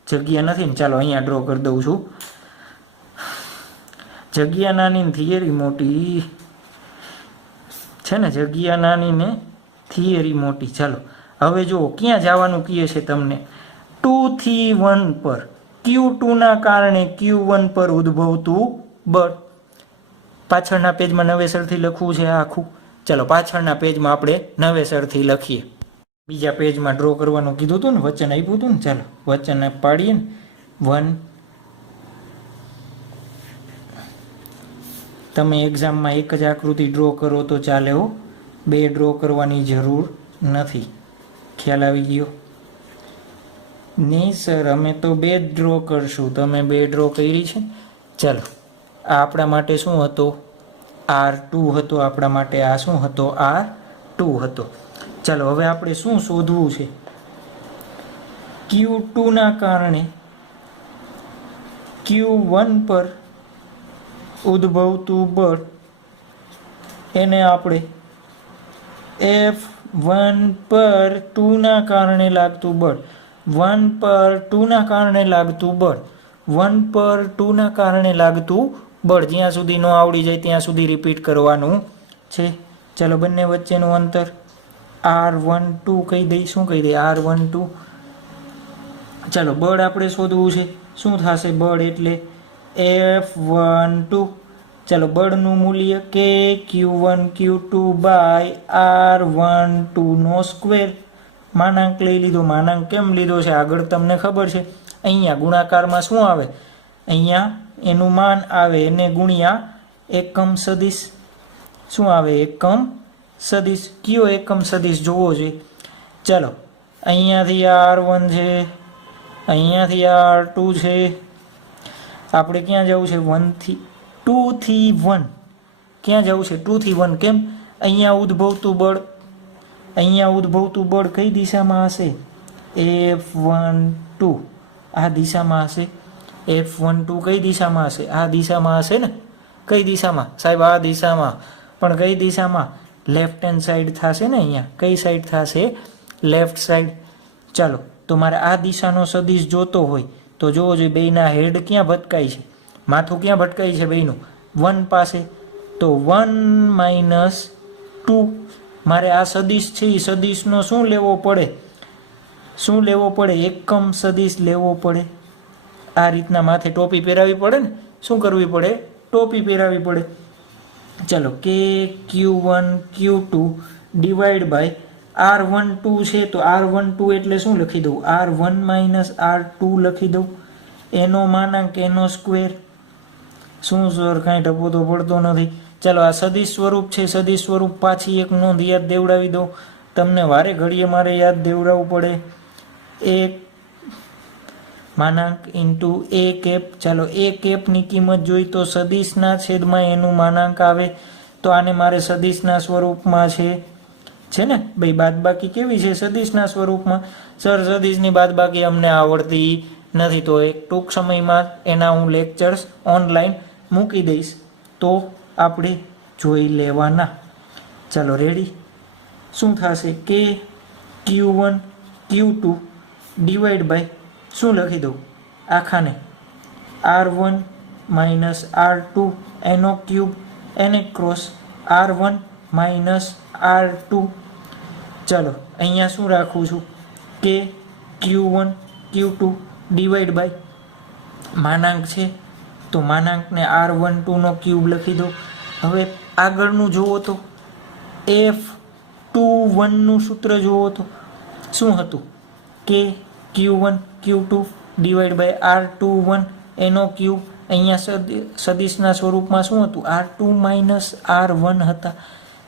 જગ્યા નથી ને, ચાલો અહીંયા ડ્રો કરી દઉં છું. જગ્યા નાની ને થિયરી મોટી છે ને, જગ્યા નાની ને થિયરી મોટી. ચાલો હવે જુઓ ક્યાં જવાનું કહે છે તમને? 2 થી 1 પર Q2 ના કારણે Q1 પર ઉદ્ભવતું બળ. પાછળના પેજમાં નવેસરથી લખવું છે આખું. ચાલો પાછળના પેજમાં આપણે નવેસરથી લખીએ. બીજા પેજમાં ડ્રો કરવાનું કીધું હતું ને, વચન આપ્યું હતું ને. ચાલો વચન પાડીએ ને. 1 તમે એક્ઝામમાં એક જ આકૃતિ ડ્રો કરો તો ચાલે હો, 2 ડ્રો કરવાની જરૂર નથી. ખ્યાલ આવી ગયો? નહીં સર અમે તો 2 જ ડ્રો કરશું. તમે 2 ડ્રો કરી છે. ચાલો આ આપણા માટે શું હતો? R2 હતો આપણા માટે. આ શું હતો? R2 હતો. ચાલો હવે આપણે શું શોધવું છે? Q2 ના કારણે Q1 પર ઉદ્ભવતું બળ એને આપણે F1 પર 2 ના કારણે લાગતું બળ, 1 પર 2 ના કારણે લાગતું બળ, 1 પર 2 ના કારણે લાગતું બળ. જ્યાં સુધી ન આવડી જાય ત્યાં સુધી રિપીટ કરવાનું છે. ચાલો બંને વચ્ચેનું અંતર R12 કહી દઈ. શું કહી દઈ? R12. ચાલો બળ આપણે શોધવું છે. શું થશે બળ? એટલે F12. ચાલો બળનું મૂલ્ય કે Q1 Q2 બાય R12 નો સ્ક્વેર. માનાંક લઈ લીધો. માનાંક કેમ લીધો છે આગળ તમને ખબર છે. અહીંયા ગુણાકારમાં શું આવે? અહીંયા એનું માન આવે એને ગુણ્યા એકમ સદિશ. શું આવે? એકમ સદિશ. કયો એકમ સદિશ જોવો છે? ચાલો અહીંયાથી R1 છે, અહીંયાથી R2 છે. આપણે ક્યાં જવું છે? 2 થી 1. ક્યાં જવું છે? 2 થી 1. કેમ? અહીંયા ઉદ્ભવતું બળ, અહીંયા ઉદ્ભવતું બળ કઈ દિશામાં હશે? F12 આ દિશામાં હશે. F12 કઈ દિશામાં હશે? આ દિશામાં હશે ને. કઈ દિશામાં સાહેબ? આ દિશામાં. પણ કઈ દિશામાં? લેફ્ટ હેન્ડ સાઈડ થશે ને. અહીંયા કઈ સાઈડ થશે? Left side. ચાલો તો મારે આ દિશાનો સદિશ જોતો હોય તો જોવો જોઈએ બેયના હેડ ક્યાં ભટકાય છે, માથું ક્યાં ભટકાય છે બેયનું? 1 પાસે. તો 1 માઇનસ 2. મારે આ સદિશ છે એ સદિશનો શું લેવો પડે? શું લેવો પડે? એકમ સદિશ લેવો પડે. આ રીતના માથે ટોપી પહેરાવી પડે ને. શું કરવી પડે? ટોપી પહેરાવી પડે. ચાલો કે Q1 Q2 divide by R12 છે તો R12 એટલે શું લખી દઉં? R1 માઇનસ R2 લખી દઉં. એનો માનાંક એનો સ્ક્વેર. શું સર કાંઈ ટપો તો પડતો નથી. ચાલો આ સદિશ સ્વરૂપ છે, સદિશ સ્વરૂપ પાછી એક નોંધ યાદ દેવડાવી દો, તમને વારે ઘડીએ મારે યાદ દેવડાવવું પડે. એક માનાંક ઇન્ટુ એ કેપ. ચાલો એ કેપની કિંમત જોઈ તો સદિશના છેદમાં એનું માનાંક આવે, તો આને મારે સદિશના સ્વરૂપમાં છે ને ભાઈ બાદબાકી કેવી છે? સદિશના સ્વરૂપમાં. સર સદિશની બાદબાકી અમને આવડતી નથી, તો એક ટૂંક સમયમાં એના હું લેક્ચર્સ ઓનલાઈન મૂકી દઈશ, તો આપણે જોઈ લેવાના. ચાલો રેડી. શું થશે? કે Q1 Q2 ડિવાઈડ બાય શું લખી દઉં આખાને? R1 માઇનસ R2 એનો ક્યુબ એને ક્રોસ R1 માઇનસ R2. ચાલો અહીંયા શું રાખું છું? કે Q1 Q2 ડિવાઈડ બાય માનાંક છે તો માનાંકને R12 નો ક્યુબ લખી દો. હવે આગળનું જુઓ તો F21નું સૂત્ર જુઓ તો શું હતું? કે Q1 Q2 divide by R21 એનો ક્યુબ. અહીંયા સદિશના સ્વરૂપમાં શું હતું? R2 માઇનસ R1 હતા.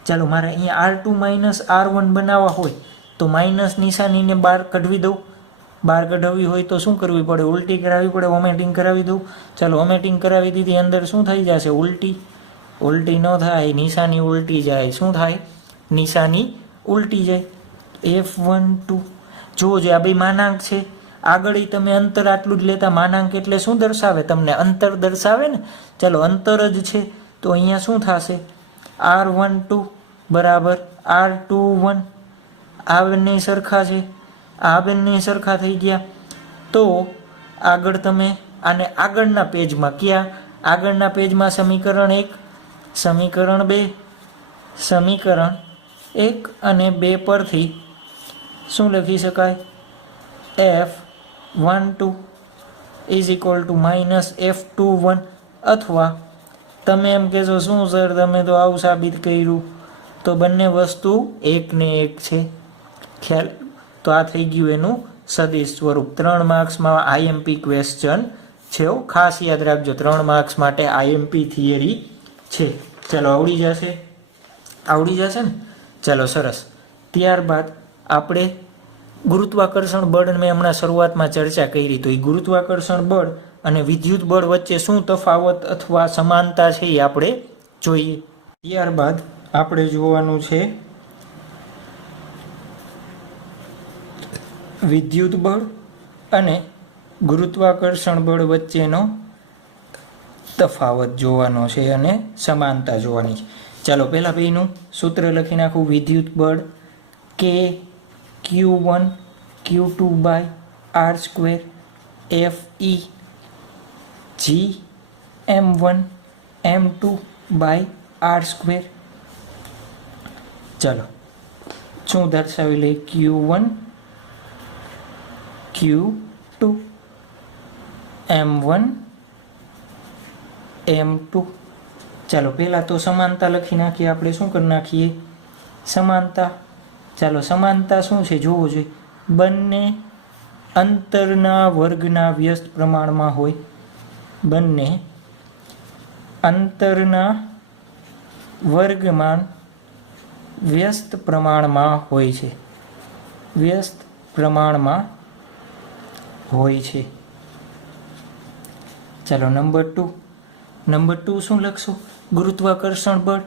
ચાલો મારે અહીંયા R2 માઇનસ R1 બનાવવા હોય તો માઇનસ નિશાનીને બહાર કાઢવી દઉં. બહાર કઢાવવી હોય તો શું કરવી પડે? ઉલટી કરાવવી પડે. ઓમેટિંગ કરાવી દઉં. ચાલો ઓમેટિંગ કરાવી દીધી. અંદર શું થઈ જશે? ઉલટી. ઉલટી ન થાય, નિશાની ઉલટી જાય. શું થાય? નિશાની ઉલટી જાય. F12 જુઓ જો આ બે માનાંક છે. આગળ તમે અંતર આટલું જ લેતા. માનાંક એટલે શું દર્શાવે? તમને અંતર દર્શાવે ને. ચાલો અંતર જ છે તો અહીંયા શું થશે? R12 બરાબર R21. આ બંને સરખા છે, આ બંને સરખા થઈ ગયા. તો આગળ તમે આને આગળના પેજમાં, ક્યાં? આગળના પેજમાં સમીકરણ 1, સમીકરણ 2, સમીકરણ 1 અને 2 પરથી શું લખી શકાય? F12 is equal to minus F21. અથવા તમે એમ કહેશો શું સર તમે તો આવું સાબિત કર્યું, તો બંને વસ્તુ એક ને એક છે. ખ્યાલ? તો આ થઈ ગયું એનું સદિશ સ્વરૂપ. 3 માર્ક્સમાં આઈએમપી ક્વેશ્ચન છે, ખાસ યાદ રાખજો. 3 માર્ક્સ માટે આઈએમપી થિયરી છે. ચાલો આવડી જશે ને? ચાલો સરસ. ત્યારબાદ આપણે ગુરુત્વાકર્ષણ બળ મેં હમણાં શરૂઆતમાં ચર્ચા કરી, તો એ ગુરુત્વાકર્ષણ બળ અને વિદ્યુત બળ વચ્ચે શું તફાવત અથવા સમાનતા છે એ આપણે જોઈએ. ત્યારબાદ આપણે જોવાનું છે વિદ્યુત બળ અને ગુરુત્વાકર્ષણ બળ વચ્ચેનો તફાવત જોવાનો છે અને સમાનતા જોવાની છે. ચાલો પહેલાં બેનું સૂત્ર લખી નાખું. વિદ્યુત બળ કે Q1 Q2 by R square FE G M1 M2 by R square. ચાલો શું દર્શાવી લઈએ? Q1 Q2 M1 M2. ચાલો પહેલાં તો સમાનતા લખી નાખીએ. આપણે શું કરી નાખીએ? સમાનતા. ચાલો સમાનતા શું છે જોવો જોઈએ. બંને અંતરના વર્ગના વ્યસ્ત પ્રમાણમાં હોય. બંને અંતરના વર્ગમાં વ્યસ્ત પ્રમાણમાં હોય છે. વ્યસ્ત પ્રમાણમાં હોય છે. ચાલો નંબર 2 શું લખશું? ગુરુત્વાકર્ષણ બળ.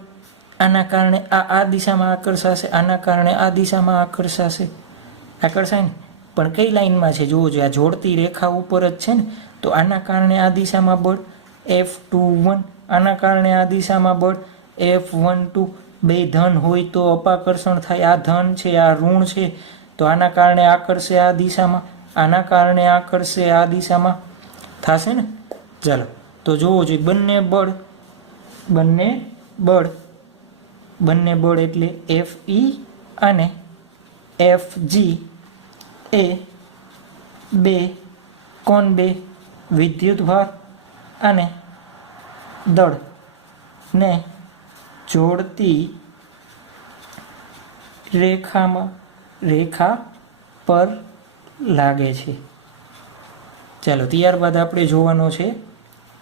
આના કારણે આ દિશામાં આકર્ષાશે, આના કારણે આ દિશામાં આકર્ષાશે. આકર્ષાય ને, પણ કઈ લાઈનમાં છે જોવો જોઈએ. આ જોડતી રેખા ઉપર જ છે ને, તો આના કારણે આ દિશામાં બળ F21, આના કારણે આ દિશામાં બળ F12. બે ધન હોય તો અપાકર્ષણ થાય. આ ધન છે, આ ઋણ છે, તો આના કારણે આકર્ષે આ દિશામાં, આના કારણે આકર્ષે આ દિશામાં. થશે ને? ચાલો તો જોવો જોઈએ. બંને બળ એટલે FE અને FG એ બે વિદ્યુતભાર અને દળ ને જોડતી રેખા પર લાગે છે. ચાલો ત્યારબાદ આપણે જોવાનો છે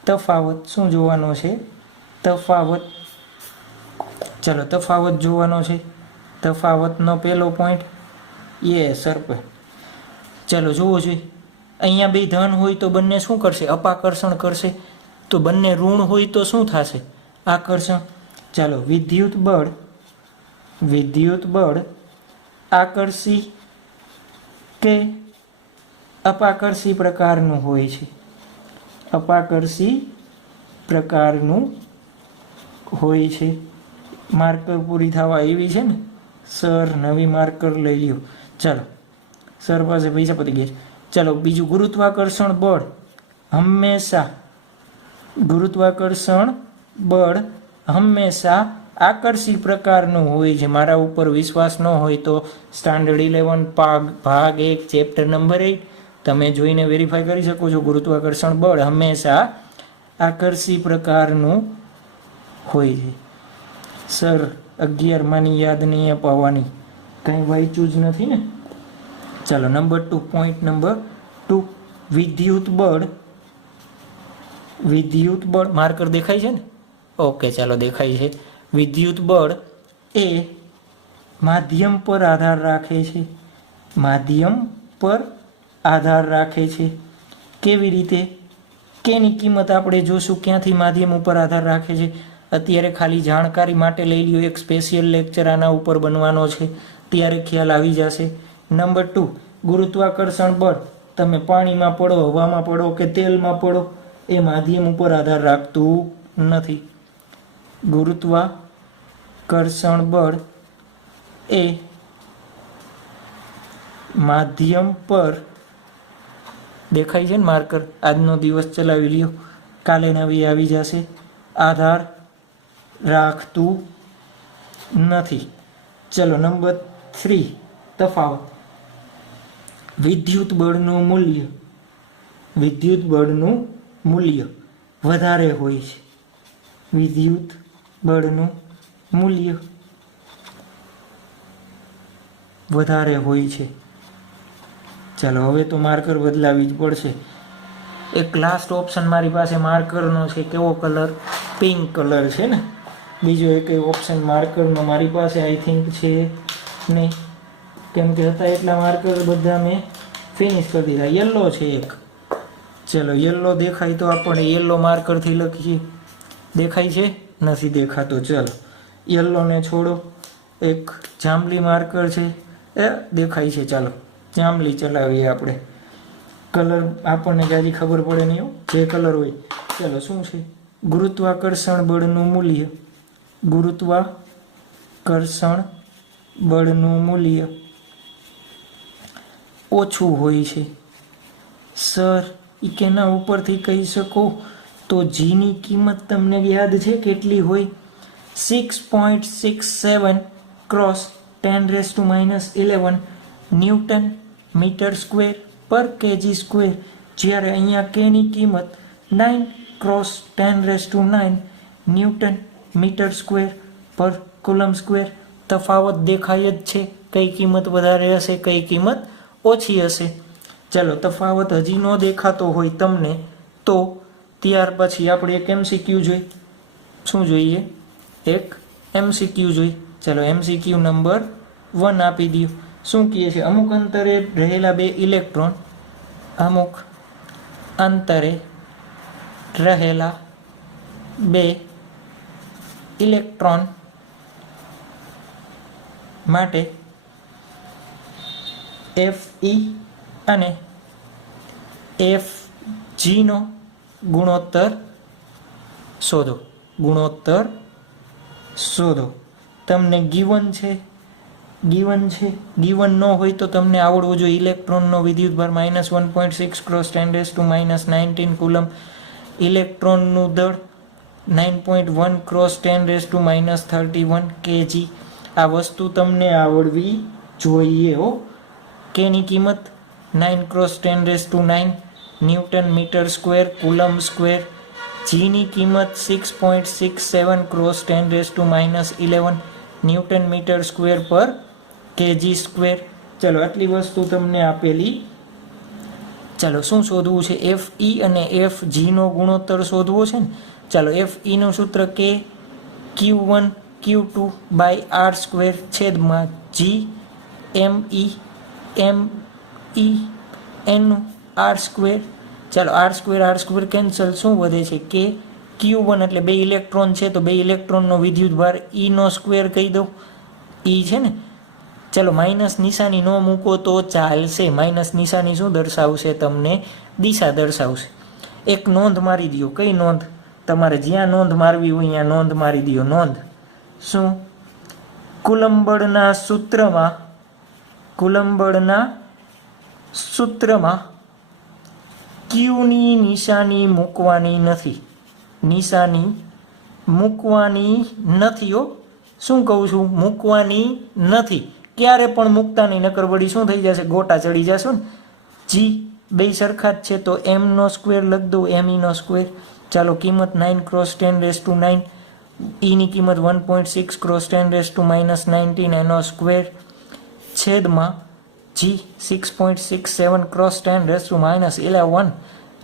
તફાવત. શું જોવાનો છે? તફાવત. ચાલો તફાવત જોવાનો છે. તફાવતનો પહેલો પોઈન્ટ એ સરપે. ચાલો જોવો જોઈએ. અહીંયા બે ધન હોય તો બંને શું કરશે? અપાકર્ષણ કરશે. તો બંને ઋણ હોય તો શું થશે? આકર્ષણ. ચાલો વિદ્યુત બળ આકર્ષી કે અપાકર્ષી પ્રકારનું હોય છે. અપાકર્ષી પ્રકારનું હોય છે. માર્કર પૂરી થવા એવી છે ને સર, નવી માર્કર લઈ લ્યો. ચાલો સર પાસે પૈસા પતી ગયા છે. ચાલો બીજું, ગુરુત્વાકર્ષણ બળ હંમેશા આકર્ષી પ્રકારનું હોય છે. મારા ઉપર વિશ્વાસ ન હોય તો સ્ટાન્ડર્ડ 11 ભાગ 1 ચેપ્ટર નંબર 8 તમે જોઈને વેરીફાઈ કરી શકો છો. ગુરુત્વાકર્ષણ બળ હંમેશા આકર્ષી પ્રકારનું હોય છે. સર 11 માની યાદ નહીં અપાવવાની, કંઈ વાંચ્યું જ નથી ને. ચાલો નંબર 2, પોઈન્ટ નંબર 2, વિદ્યુત બળ માર્કર દેખાય છે ને? ઓકે ચાલો દેખાય છે. વિદ્યુત બળ એ માધ્યમ પર આધાર રાખે છે. માધ્યમ પર આધાર રાખે છે. કેવી રીતે? કેની કિંમત આપણે જોશું ક્યાંથી માધ્યમ ઉપર આધાર રાખે છે. અત્યારે ખાલી જાણકારી માટે લઈ લ્યો, એક સ્પેશિયલ લેક્ચર આના ઉપર બનવાનો છે, ત્યારે ખ્યાલ આવી જશે. નંબર 2, ગુરુત્વાકર્ષણ બળ તમે પાણીમાં પડો, હવામાં પડો કે તેલમાં પડો, એ માધ્યમ ઉપર આધાર રાખતું નથી. ગુરુત્વાકર્ષણ બળ એ માધ્યમ પર દેખાય છે ને માર્કર? આજનો દિવસ ચલાવી લ્યો, કાલે નવી આવી જશે. આધાર રાખતું નથી. ચલો નંબર 3, તફાવત. વિદ્યુત બળનું મૂલ્ય વધારે હોય છે. વિદ્યુત બળનું મૂલ્ય વધારે હોય છે. ચાલો હવે તો માર્કર બદલાવી જ પડશે. એક લાસ્ટ ઓપ્શન મારી પાસે માર્કરનો છે. કેવો કલર? પિંક કલર છે ને. બીજો એક ઓપ્શન માર્કરનો મારી પાસે આઈ થિંક છે નહીં, કેમ કે હતા એટલા માર્કર બધા મેં ફિનિશ કરી દીધા. યલો છે એક. ચલો યલો દેખાય તો આપણે યલો માર્કરથી લખીએ. દેખાય છે? નથી દેખાતો. ચલો યલોને છોડો. એક જાંબલી માર્કર છે, એ દેખાય છે. ચાલો જાંબલી ચલાવીએ આપણે. કલર આપણને જાજી ખબર પડે નહીં, જે કલર હોય. ચલો શું છે? ગુરુત્વાકર્ષણ બળનું મૂલ્ય ઓછું હોય છે. સર એ કેના ઉપરથી કહી શકો? તો જીની કિંમત તમને યાદ છે કેટલી હોય? 6.67 ક્રોસ 10⁻11 ન્યૂટન મીટર સ્ક્વેર પર કેજી સ્ક્વેર. જ્યારે અહીંયા કેની કિંમત 9 ક્રોસ 10⁻9 ન્યૂટન મીટર સ્ક્વેર પર કુલમ સ્ક્વેર. તફાવત દેખાય જ છે. કઈ કિંમત વધારે હશે, કઈ કિંમત ઓછી હશે. ચાલો તફાવત હજી ન દેખાતો હોય તમને તો ત્યાર પછી આપણે એક MCQ જોઈએ. શું જોઈએ? એક MCQ જોઈએ. ચાલો MCQ નંબર 1 આપી દો. શું કહે છે? અમુક અંતરે રહેલા બે ઇલેક્ટ્રોન, અમુક અંતરે રહેલા બે ઇલેક્ટ્રોન માટે Fe અને Fg નો ગુણોત્તર શોધો. તમને ગિવન છે. ગિવન ન હોય તો તમને આવડવું જોઈએ. ઇલેક્ટ્રોનનો વિદ્યુતભાર -1.6 ક્રોસ 10⁻19 કુલમ. ઇલેક્ટ્રોનનું દળ 9.1 ક્રોસ 10⁻31 kg. આ વસ્તુ તમને આવડવી જોઈએ હો. કેની કિંમત 9 cross 10⁻9 newton metre square coulomb square. જીની કિંમત 6.67 ક્રોસ 10⁻11 ન્યૂટન મીટર સ્ક્વેર પર કેજી સ્ક્વેર. ચલો આટલી વસ્તુ તમને આપેલી. ચાલો શું શોધવું છે? Fe અને Fg નો ગુણોત્તર શોધવો છે ને. ચાલો Fe નું સૂત્ર K Q1 Q2 by R square છેદમાં જી એમ ઈ એનું આર સ્ક્વેર. ચાલો આર સ્ક્વેર કેન્સલ, શું વધે છે કે Q1 એટલે 2 ઇલેક્ટ્રોન છે તો 2 ઇલેક્ટ્રોનનો વિદ્યુતભાર ઈનો સ્ક્વેર કહી દઉં, ઈ છે ને. ચાલો માઇનસ નિશાની ન મૂકો તો ચાલશે. માઇનસ નિશાની શું દર્શાવશે? તમને દિશા દર્શાવશે. એક નોંધ મારી દો. કઈ નોંધ? તમારે જ્યાં નોંધ મારવી હોય ત્યાં નોંધ મારી દો. નોંધ શું? કુલમ્બ બળના સૂત્રમાં ક્યુની નિશાની મૂકવાની નથી. નિશાની મૂકવાની નથી હો. શું કહું છું? મૂકવાની નથી. ક્યારે પણ મૂકતા નહીં, નકર વળી શું થઈ જશે? ગોટા ચડી જશો ને. જી બે સરખા જ છે તો એમનો સ્ક્વેર લખ દો, એમ ઈનો સ્ક્વેર. ચાલો કિંમત 9 ક્રોસ 10⁻⁹ ઈની કિંમત 1.6 ક્રોસ 10⁻⁻19 એનો સ્ક્વેર છેદમાં જી 6.67 ક્રોસ 10⁻11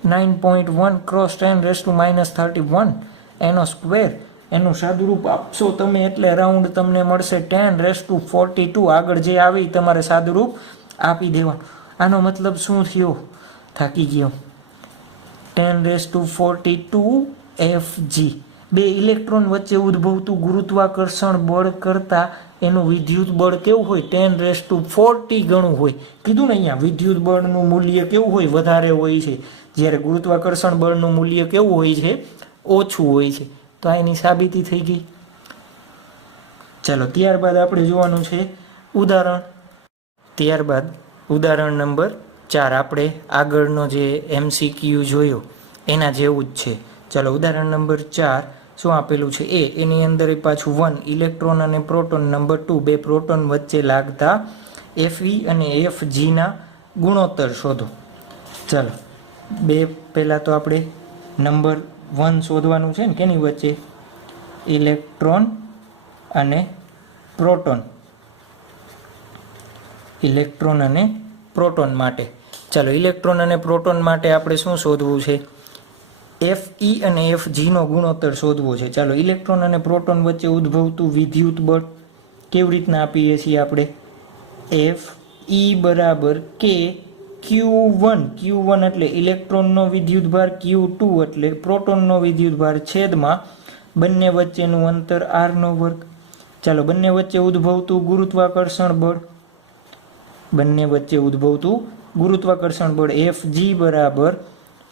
9.1 ક્રોસ 10⁻31 એનો સ્ક્વેર. એનું સાદુરૂપ આપશો તમે એટલે રાઉન્ડ તમને મળશે 10⁻42. આગળ જે આવી તમારે સાદુરૂપ આપી દેવાનું. આનો મતલબ શું થયો? થાકી ગયો. 10⁻42 Fg. બે ઇલેક્ટ્રોન વચ્ચે ઉદ્ભવતું ગુરુત્વાકર્ષણ બળ કરતા એનું વિદ્યુત બળ કેવું હોય? 10⁻40 ગણું હોય. કીધું ને અહીંયા વિદ્યુત બળનું મૂલ્ય કેવું હોય? વધારે હોય છે. જ્યારે ગુરુત્વાકર્ષણ બળનું મૂલ્ય કેવું હોય છે? ઓછું હોય છે. તો આ એની સાબિતી થઈ ગઈ. ચાલો ત્યારબાદ આપણે જોવાનું છે ઉદાહરણ. ત્યારબાદ ઉદાહરણ નંબર 4. આપણે આગળનો જે MCQ જોયો એના જેવું જ છે. ચાલો ઉદાહરણ નંબર 4 શું આપેલું છે? એની અંદર પાછું 1 ઇલેક્ટ્રોન અને પ્રોટોન. નંબર 2 બે પ્રોટોન વચ્ચે લાગતા Fe અને Fgના ગુણોત્તર શોધો. ચાલો બે પહેલાં તો આપણે નંબર 1 શોધવાનું છે ને. કેની વચ્ચે? ઇલેક્ટ્રોન અને પ્રોટોન. ઇલેક્ટ્રોન અને પ્રોટોન માટે. ચાલો ઇલેક્ટ્રોન અને પ્રોટોન માટે આપણે શું શોધવું છે? Fe અને Fgનો ગુણોત્તર શોધવો છે. ચાલો ઇલેક્ટ્રોન અને પ્રોટોન વચ્ચે ઉદ્ભવતું વિદ્યુત બળ કેવી રીતના આપીએ છીએ આપણે? Fe બરાબર K Q1 એટલે ઇલેક્ટ્રોનનો વિદ્યુતભાર, Q2 એટલે પ્રોટોનનો વિદ્યુતભાર છેદમાં બંને વચ્ચેનું અંતર r². ચાલો બંને વચ્ચે ઉદ્ભવતું ગુરુત્વાકર્ષણ બળ. બંને વચ્ચે ઉદ્ભવતું ગુરુત્વાકર્ષણ બળ Fg બરાબર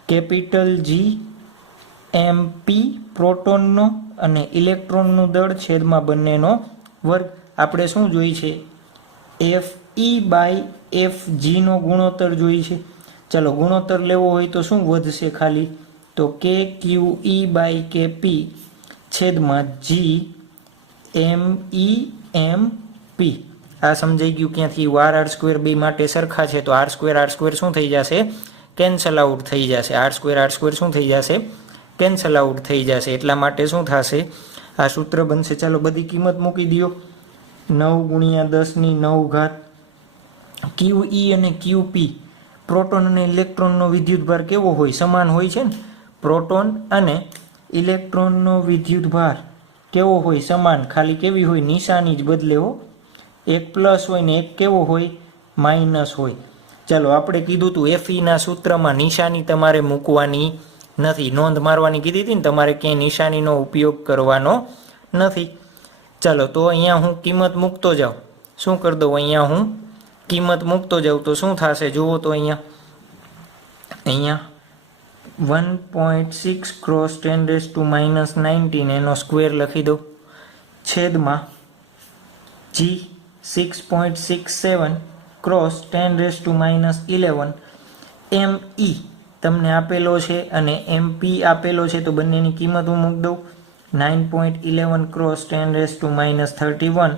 કેપિટલ G mp પ્રોટોનનો અને ઇલેક્ટ્રોનનું દળ છેદમાં બંનેનો વર્ગ. આપણે શું જોઈ છે? Fe બાય Fgનો ગુણોત્તર જોઈ છે. ચાલો ગુણોત્તર લેવો હોય તો શું વધશે? ખાલી તો KQE બાય KP છેદમાં G MEmP. આ સમજાઈ ગયું ક્યાંથી? r² બે માટે સરખા છે તો r² શું થઈ જશે? કેન્સલ આઉટ થઈ જશે. r² શું થઈ જશે? કેન્સલ આઉટ થઈ જશે. એટલા માટે શું થશે? આ સૂત્ર બનશે. ચાલો બધી કિંમત મૂકી દો. 9 × 10⁹ QE અને QP પ્રોટોન અને ઇલેક્ટ્રોનનો વિદ્યુતભાર કેવો હોય? સમાન હોય છે ને. પ્રોટોન અને ઇલેક્ટ્રોનનો વિદ્યુતભાર કેવો હોય? સમાન. ખાલી કેવી હોય? નિશાની જ બદલે હો. એક પ્લસ હોય ને એક કેવો હોય? માઇનસ હોય. ચાલો આપણે કીધું હતું Feના સૂત્રમાં નિશાની તમારે મૂકવાની નથી. નોંધ મારવાની કીધી હતી ને, તમારે ક્યાંય નિશાનીનો ઉપયોગ કરવાનો નથી. ચાલો તો અહીંયા હું કિંમત મૂકતો જાઉં. શું કરી દઉં? અહીંયા હું કિંમત મૂકતો જાઉં તો શું થશે? જુઓ તો અહીંયા 1.6 ક્રોસ 10⁻⁻19 એનો સ્ક્વેર લખી દો છેદમાં G 6.67 ક્રોસ 10⁻11 ME તમને આપેલો છે અને MP આપેલો છે તો બંનેની કિંમત હું મૂકી દઉં. 9.11 ક્રોસ 10⁻31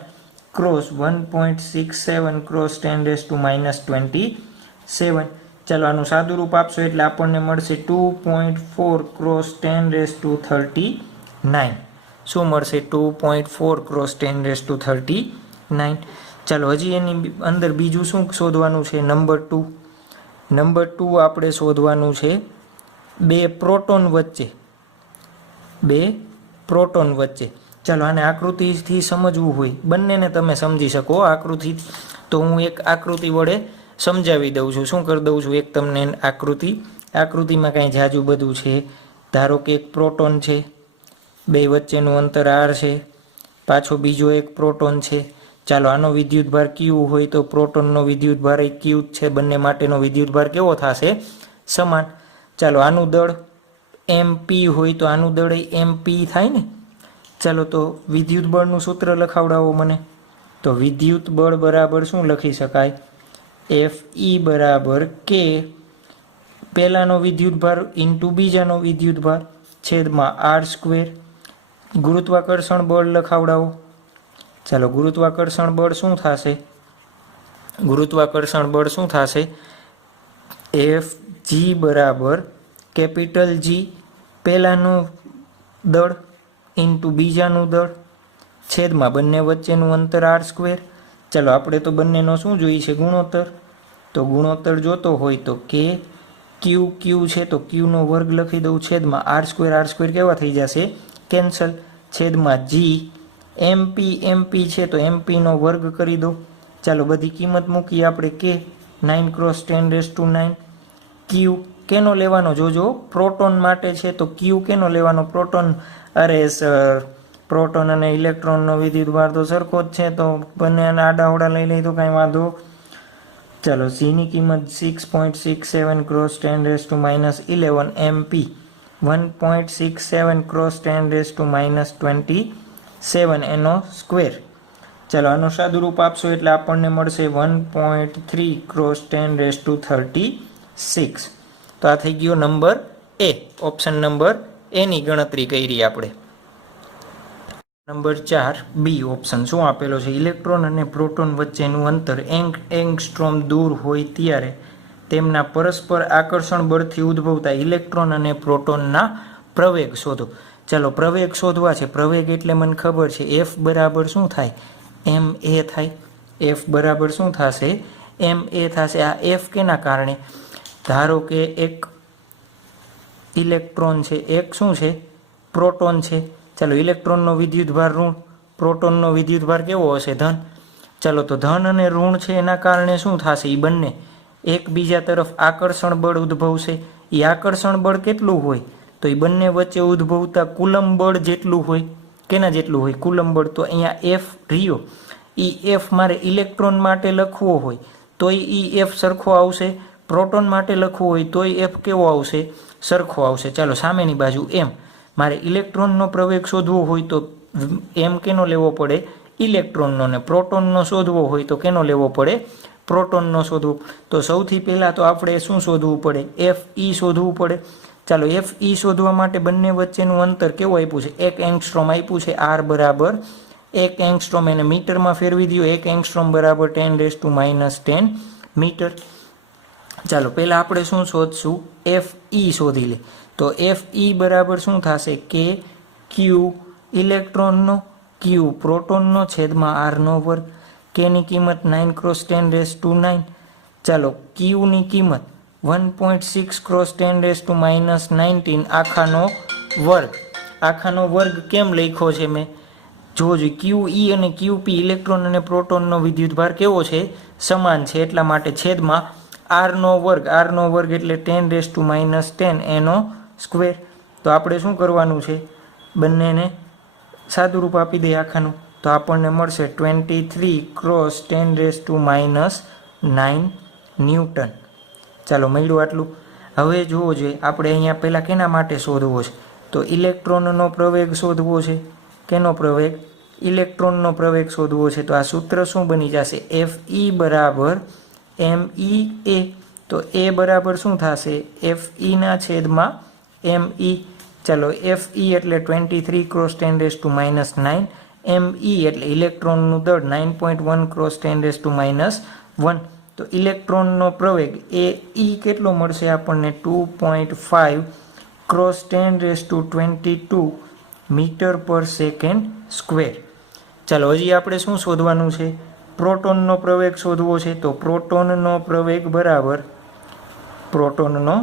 ક્રોસ 1.67 ક્રોસ 10⁻27. ચાલો આનું સાદુરૂપ આપશો એટલે આપણને મળશે 2.4 ક્રોસ 10⁻39. શું મળશે? 2.4 ક્રોસ 10⁻39. ચાલો હજી એની અંદર બીજું શું શોધવાનું છે? નંબર 2 આપણે શોધવાનું છે બે પ્રોટોન વચ્ચે ચાલો આને આકૃતિથી સમજવું હોય બંનેને તમે સમજી શકો આકૃતિ, તો હું એક આકૃતિ વડે સમજાવી દઉં છું. શું કરી દઉં છું, એક તમને આકૃતિમાં કાંઈ જાજુ બધું છે. ધારો કે એક પ્રોટોન છે, બે વચ્ચેનું અંતર r છે, પાછો બીજો એક પ્રોટોન છે. ચાલો આનો વિદ્યુતભાર Q હોય તો પ્રોટોનનો વિદ્યુતભાર એ Q જ છે. બંને માટેનો વિદ્યુતભાર કેવો થશે? સમાન. ચાલો આનું દળ mp હોય તો આનું દળ એ mp થાય ને. ચાલો તો વિદ્યુત બળનું સૂત્ર લખાવડાવો મને. તો વિદ્યુત બળ બરાબર શું લખી શકાય? Fe બરાબર K પહેલાનો વિદ્યુતભાર ઇન્ટુ બીજાનો વિદ્યુતભાર છેદમાં r². ગુરુત્વાકર્ષણ બળ લખાવડાવો. ચાલો ગુરુત્વાકર્ષણ બળ શું થશે? ગુરુત્વાકર્ષણ બળ શું થશે? Fg બરાબર કેપિટલ G પહેલાનું દળ ઇન્ટુ બીજાનું દળ છેદમાં બંને વચ્ચેનું અંતર r². ચાલો આપણે તો બંનેનો શું જોઈએ છે? ગુણોત્તર. તો ગુણોત્તર જોતો હોય તો K Q છે તો Qનો વર્ગ લખી દઉં છેદમાં r² કેવા થઈ જશે? કેન્સલ. છેદમાં G mp છે તો mp નો વર્ગ કરી દો. ચાલો બધી કિંમત મૂકીએ આપણે. K 9×10⁹. Q કેનો લેવાનો જોજો? પ્રોટોન માટે છે તો Q કેનો લેવાનો? પ્રોટોન. અરે સર, પ્રોટોન અને ઇલેક્ટ્રોનનો વિદ્યુતભાર તો સરખો જ છે, તો બંને આડાહોડા લઈ લઈ તો કાંઈ વાંધો. ચાલો Cની કિંમત 6.67×10⁻11 mp 1.67×10⁻27 એનો સ્ક્વેર. ચાલો આનો સાદુરૂપ આપશો એટલે આપણને મળશે 1.3×10⁻36. તો આ થઈ ગયો નંબર એ. ઓપ્શન નંબર એની ગણતરી કરી આપણે. નંબર 4 બી ઓપ્શન શું આપેલો છે? ઇલેક્ટ્રોન અને પ્રોટોન વચ્ચેનું અંતર એંગસ્ટ્રોમ દૂર હોય ત્યારે તેમના પરસ્પર આકર્ષણ બળથી ઉદ્ભવતા ઇલેક્ટ્રોન અને પ્રોટોનના પ્રવેગ શોધો. ચાલો પ્રવેગ શોધવા છે. પ્રવેગ એટલે મને ખબર છે F બરાબર શું થાય? ma થાય. F બરાબર શું થશે? ma થશે. આ F કેના કારણે? ધારો કે એક ઇલેક્ટ્રોન છે, એક શું છે? પ્રોટોન છે. ચાલો ઇલેક્ટ્રોનનો વિદ્યુતભાર ઋણ, પ્રોટોનનો વિદ્યુતભાર કેવો હશે? ધન. ચાલો તો ધન અને ઋણ છે એના કારણે શું થશે? એ બંને એકબીજા તરફ આકર્ષણ બળ ઉદ્ભવશે. એ આકર્ષણ બળ કેટલું હોય? તો એ બંને વચ્ચે ઉદ્ભવતા કુલમ બળ જેટલું હોય. કેના જેટલું હોય? કુલમ બળ. તો અહીંયા F રહ્યો, એ F મારે ઇલેક્ટ્રોન માટે લખવો હોય તોય એ F સરખો આવશે. પ્રોટોન માટે લખવું હોય તોય F કેવો આવશે? સરખો આવશે. ચાલો સામેની બાજુ M. મારે ઇલેક્ટ્રોનનો પ્રવેગ શોધવો હોય તો M કેનો લેવો પડે? ઇલેક્ટ્રોનનો. ને પ્રોટોનનો શોધવો હોય તો કેનો લેવો પડે? પ્રોટોનનો શોધવો. તો સૌથી પહેલાં તો આપણે શું શોધવું પડે? Fe શોધવું પડે. ચાલો Fe શોધવા માટે બંને વચ્ચેનું અંતર કેવું આપ્યું છે? 1 એંગસ્ટ્રોમ આપ્યું છે. R બરાબર 1 એંગસ્ટ્રોમ. એને મીટરમાં ફેરવી દો. 1 એંગસ્ટ્રોમ બરાબર 10⁻10 મીટર. ચાલો પહેલાં આપણે શું શોધશું? Fe શોધી લે. તો Fe બરાબર શું થશે? કે Q ઇલેક્ટ્રોનનો, Q પ્રોટોનનો છેદમાં r² કેની કિંમત 9×10⁻9. ચાલો Qની કિંમત 1.6×10⁻19 આખાનો વર્ગ. આખાનો વર્ગ કેમ લખ્યો છે મેં? જોજો QE અને QP ઇલેક્ટ્રોન અને પ્રોટોનનો વિદ્યુતભાર કેવો છે? સમાન છે. એટલા માટે છેદમાં r² r² એટલે 10⁻10 એનો સ્ક્વેર. તો આપણે શું કરવાનું છે? બંનેને સાદુરૂપ આપી દઈએ આખાનું. તો આપણને મળશે 23×10⁻9 ન્યૂટન. ચાલો મળ્યું આટલું. હવે જુઓ જોઈએ આપણે અહીંયા પહેલાં કેના માટે શોધવો છે? તો ઇલેક્ટ્રોનનો પ્રવેગ શોધવો છે. કેનો પ્રવેગ? ઇલેક્ટ્રોનનો પ્રવેગ શોધવો છે. તો આ સૂત્ર શું બની જશે? Fe બરાબર mea. તો a બરાબર શું થશે? Fe ના છેદમાં me. ચાલો Fe એટલે 23×10⁻9. me એટલે ઇલેક્ટ્રોનનું દળ 9.1×10⁻1. તો ઇલેક્ટ્રોનનો પ્રવેગ એ કેટલો મળશે આપણને? 2.5×10⁻22 મીટર પર સેકન્ડ સ્ક્વેર. ચાલો હજી આપણે શું શોધવાનું છે? પ્રોટોનનો પ્રવેગ શોધવો છે. તો પ્રોટોનનો પ્રવેગ બરાબર પ્રોટોનનો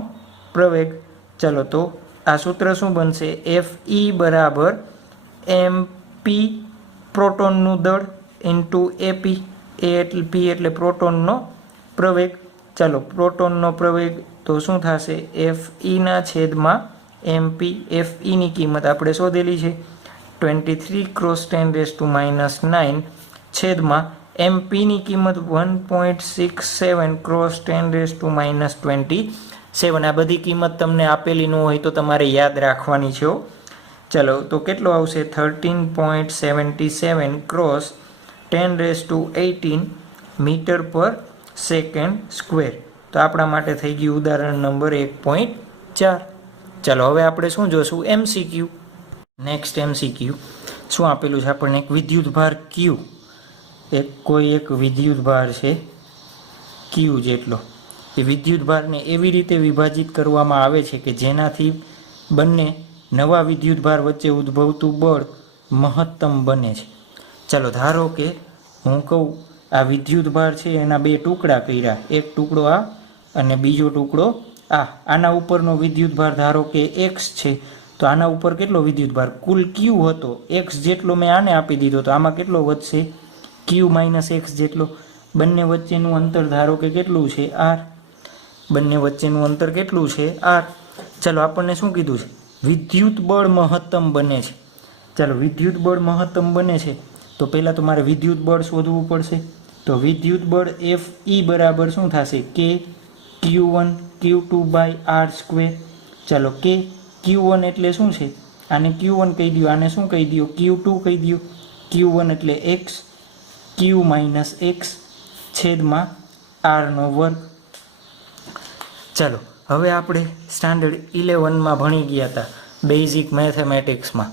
પ્રવેગ. ચાલો તો આ સૂત્ર શું બનશે? Fe બરાબર mp પી પ્રોટોનનું દળ ઇન્ટુ એપી, એ એટલે પી એટલે પ્રોટોનનો પ્રવેગ. ચાલો પ્રોટોનનો પ્રવેગ તો શું થશે? એફ ઈના છેદમાં એમપી. એફ ઈની કિંમત આપણે શોધેલી છે 23 × 10⁻⁹ છેદમાં એમપીની કિંમત 1.67 × 10⁻27. આ બધી કિંમત તમને આપેલી ન હોય તો તમારે યાદ રાખવાની છે. ચલો તો કેટલો આવશે? 13.77 × 10⁻18 મીટર પર સેકન્ડ સ્ક્વેર. તો આપણા માટે થઈ ગયું ઉદાહરણ નંબર 1.4. ચાલો હવે આપણે શું જોશું? એમસીક્યુ. નેક્સ્ટ એમસીક્યુ શું આપેલું છે આપણને? એક વિદ્યુતભાર ક્યુ, એક વિદ્યુતભાર છે ક્યુ જેટલો. એ વિદ્યુતભારને એવી રીતે વિભાજિત કરવામાં આવે છે કે જેનાથી બંને નવા વિદ્યુતભાર વચ્ચે ઉદ્ભવતું બળ મહત્તમ બને છે. ચાલો ધારો કે હું કહું આ વિદ્યુતભાર છે એના બે ટુકડા કર્યા, એક ટુકડો આ અને બીજો ટુકડો આ. આના ઉપરનો વિદ્યુતભાર ધારો કે એક્સ છે, તો આના ઉપર કેટલો વિદ્યુતભાર? કુલ ક્યુ હતો એક્સ જેટલો મેં આને આપી દીધો, તો આમાં કેટલો વધશે? ક્યુ માઇનસ એક્સ જેટલો. બંને વચ્ચેનું અંતર ધારો કે કેટલું છે? આર. બંને વચ્ચેનું અંતર કેટલું છે? આર. ચાલો આપણને શું કીધું છે? વિદ્યુત બળ મહત્તમ બને છે. ચાલો વિદ્યુત બળ મહત્તમ બને છે તો પહેલાં તો મારે વિદ્યુત બળ શોધવું પડશે. તો વિદ્યુત બળ એફ ઈ બરાબર શું થશે? કે Q1 Q2 by R square. ચાલો કે Q1 એટલે શું છે? આને Q1 કહી દો, આને શું કહી દો? Q2 કહી દો. Q1 એટલે એક્સ, Q માઇનસ એક્સ છેદમાં આરનો વર્ગ. ચાલો હવે આપણે સ્ટાન્ડર્ડ 11માં ભણી ગયા હતા બેઝિક મેથેમેટિક્સમાં.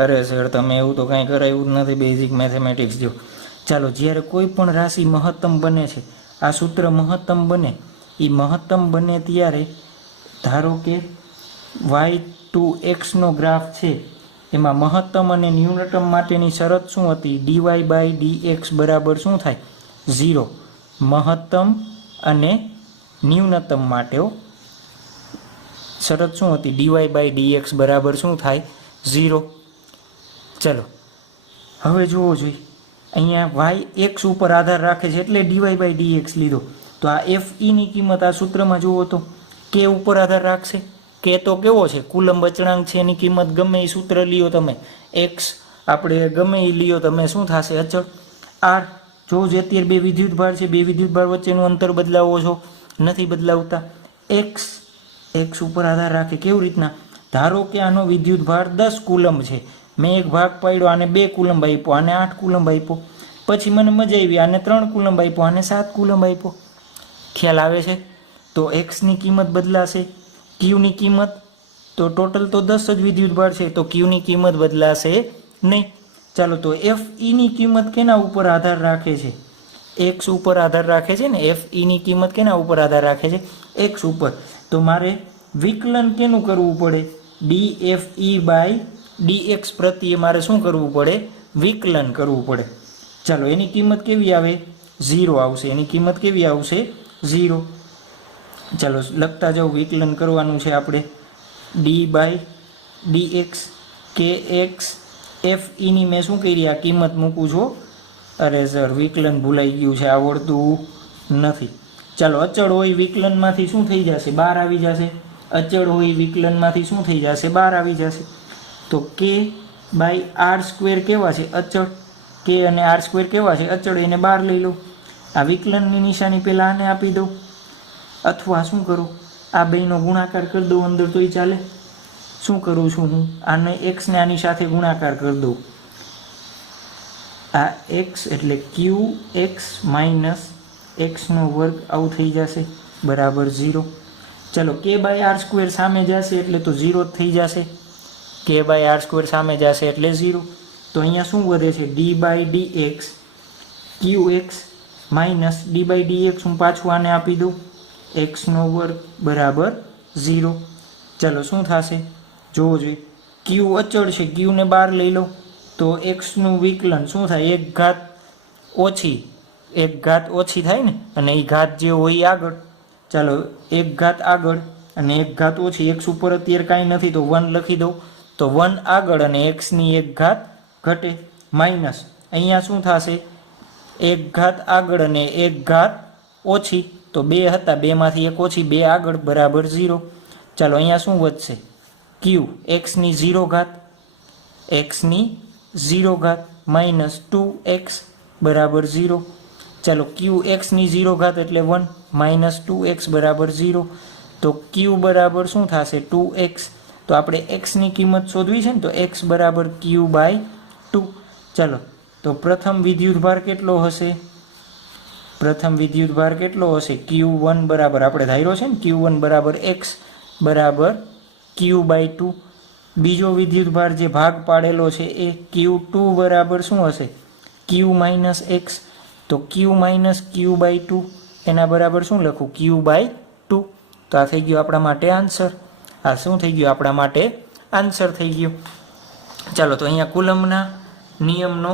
અરે સર તમે એવું તો કાંઈ કરાયું જ નથી બેઝિક મેથેમેટિક્સ જો. ચાલો જ્યારે કોઈ પણ રાશિ મહત્તમ બને છે, આ સૂત્ર મહત્તમ બને, એ મહત્તમ બને ત્યારે ધારો કે y2x નો ગ્રાફ છે, એમાં મહત્તમ અને ન્યૂનતમ માટેની શરત શું હતી? dy/dx બરાબર શું થાય? 0. મહત્તમ અને ન્યૂનતમ માટે શરત શું હતી? dy/dx બરાબર શું થાય? 0. ચલો હવે જુઓ જોઈએ, અહીંયા y x ઉપર આધાર રાખે છે એટલે dy/dx લીધો. તો આ એફ ઈની કિંમત આ સૂત્રમાં જુઓ તો કે ઉપર આધાર રાખશે. કે તો કેવો છે? કુલંબ અચળાંક છે, એની કિંમત ગમે એ સૂત્ર લ્યો તમે, એક્સ આપણે ગમે એ લ્યો તમે, શું થશે? અચળ. આર જો જે અત્યારે બે વિદ્યુતભાર છે, બે વિદ્યુતભાર વચ્ચેનું અંતર બદલાવો છો? નથી બદલાવતા. એક્સ ઉપર આધાર રાખે. કેવી રીતના? ધારો કે આનો વિદ્યુતભાર 10 કુલંબ છે, મેં એક ભાગ પાડ્યો, આને 2 કુલંબ આપ્યો, આને 8 કુલંબ આપ્યો. પછી મને મજા આવી, આને 3 કુલંબ આપ્યો, આને 7 કુલંબ આપ્યો. ખ્યાલ આવે છે? તો એક્સની કિંમત બદલાશે, ક્યુની કિંમત તો ટોટલ તો 10 જ વિદ્યુતભાર છે, તો ક્યુની કિંમત બદલાશે નહીં. ચાલો તો એફ ઈની કિંમત કેના ઉપર આધાર રાખે છે? એક્સ ઉપર આધાર રાખે છે ને. એફ ઈની કિંમત કેના ઉપર આધાર રાખે છે? એક્સ ઉપર. તો મારે વિકલન કેનું કરવું પડે? df/dx પ્રત્યે મારે શું કરવું પડે? વિકલન કરવું પડે. ચાલો એની કિંમત કેવી આવે? 0 આવશે. એની કિંમત કેવી આવશે? 0. ચાલો લખતા જાઓ, વિકલન કરવાનું છે આપણે. d/dx કે એક્સ એફ ઈની મેં શું કરી? આ કિંમત મૂકું છું. અરે સર વિકલન ભૂલાઈ ગયું છે, આવડતું નથી. ચાલો અચળ હોય વિકલનમાંથી શું થઈ જશે? બહાર આવી જશે. અચળ હોય વિકલનમાંથી શું થઈ જશે? બહાર આવી જશે. તો k/r² કેવા છે? અચળ. કે અને r² કેવા છે? અચળ. એને બહાર લઈ લો. આ વિકલનની નિશાની પહેલાં આને આપી દો, અથવા શું કરું? આ બેનો ગુણાકાર કરી દઉં અંદર તોય ચાલે. શું કરું છું હું? આને એક્સને આની સાથે ગુણાકાર કરી દઉં. આ એક્સ એટલે qx માઇનસ એક્સનો વર્ગ આવું થઈ જશે બરાબર 0. ચલો k/r² સામે જશે એટલે તો 0 જ થઈ જશે. k/r² સામે જશે એટલે 0. તો અહીંયા શું વધે છે? d/dx qx માઇનસ d/dx હું પાછું આને આપી દઉં, એક્સનો વર્ગ બરાબર 0. ચાલો શું થશે જોવો જોઈએ. ક્યુ અચળ છે, ક્યુને બહાર લઈ લો તો એક્સનું વિકલન શું થાય? એક ઘાત ઓછી થાય ને, અને એ ઘાત જે હોય આગળ. ચાલો એક ઘાત આગળ અને એક ઘાત ઓછી. એક્સ ઉપર અત્યારે કાંઈ નથી તો 1 લખી દઉં, તો 1 આગળ અને એક્સની એક ઘાત ઘટે. માઇનસ અહીંયા શું થશે, 1 ઘાત આગળ અને 1 ઘાત ઓછી, તો 2 હતા, 2માંથી 1 ઓછી, 2 આગળ બરાબર 0. ચાલો અહીંયા શું વધશે, ક્યુ એક્સની 0 ઘાત, એક્સની 0 ઘાત માઇનસ 2x બરાબર 0. ચાલો ક્યુ એક્સની 0 ઘાત એટલે 1 માઇનસ 2x બરાબર 0. તો ક્યુ બરાબર શું થશે, 2x. તો આપણે એક્સની કિંમત શોધવી છે ને, તો એક્સ બરાબર ક્યુ બાય 2. ચાલો તો પ્રથમ વિદ્યુતભાર કેટલો હશે, પ્રથમ વિદ્યુતભાર કેટલો હશે, Q1 બરાબર આપણે ધાર્યો છે ને Q1 બરાબર x બરાબર Q બાય 2. બીજો વિદ્યુતભાર જે ભાગ પાડેલો છે એ Q2 બરાબર શું હશે, Q માઇનસ x. તો Q માઇનસ Q બાય 2 એના બરાબર શું લખું, Q બાય 2. તો આ થઈ ગયો આપણા માટે આન્સર. આ શું થઈ ગયું, આપણા માટે આન્સર થઈ ગયો. ચાલો તો અહીંયા કુલમ્બના નિયમનો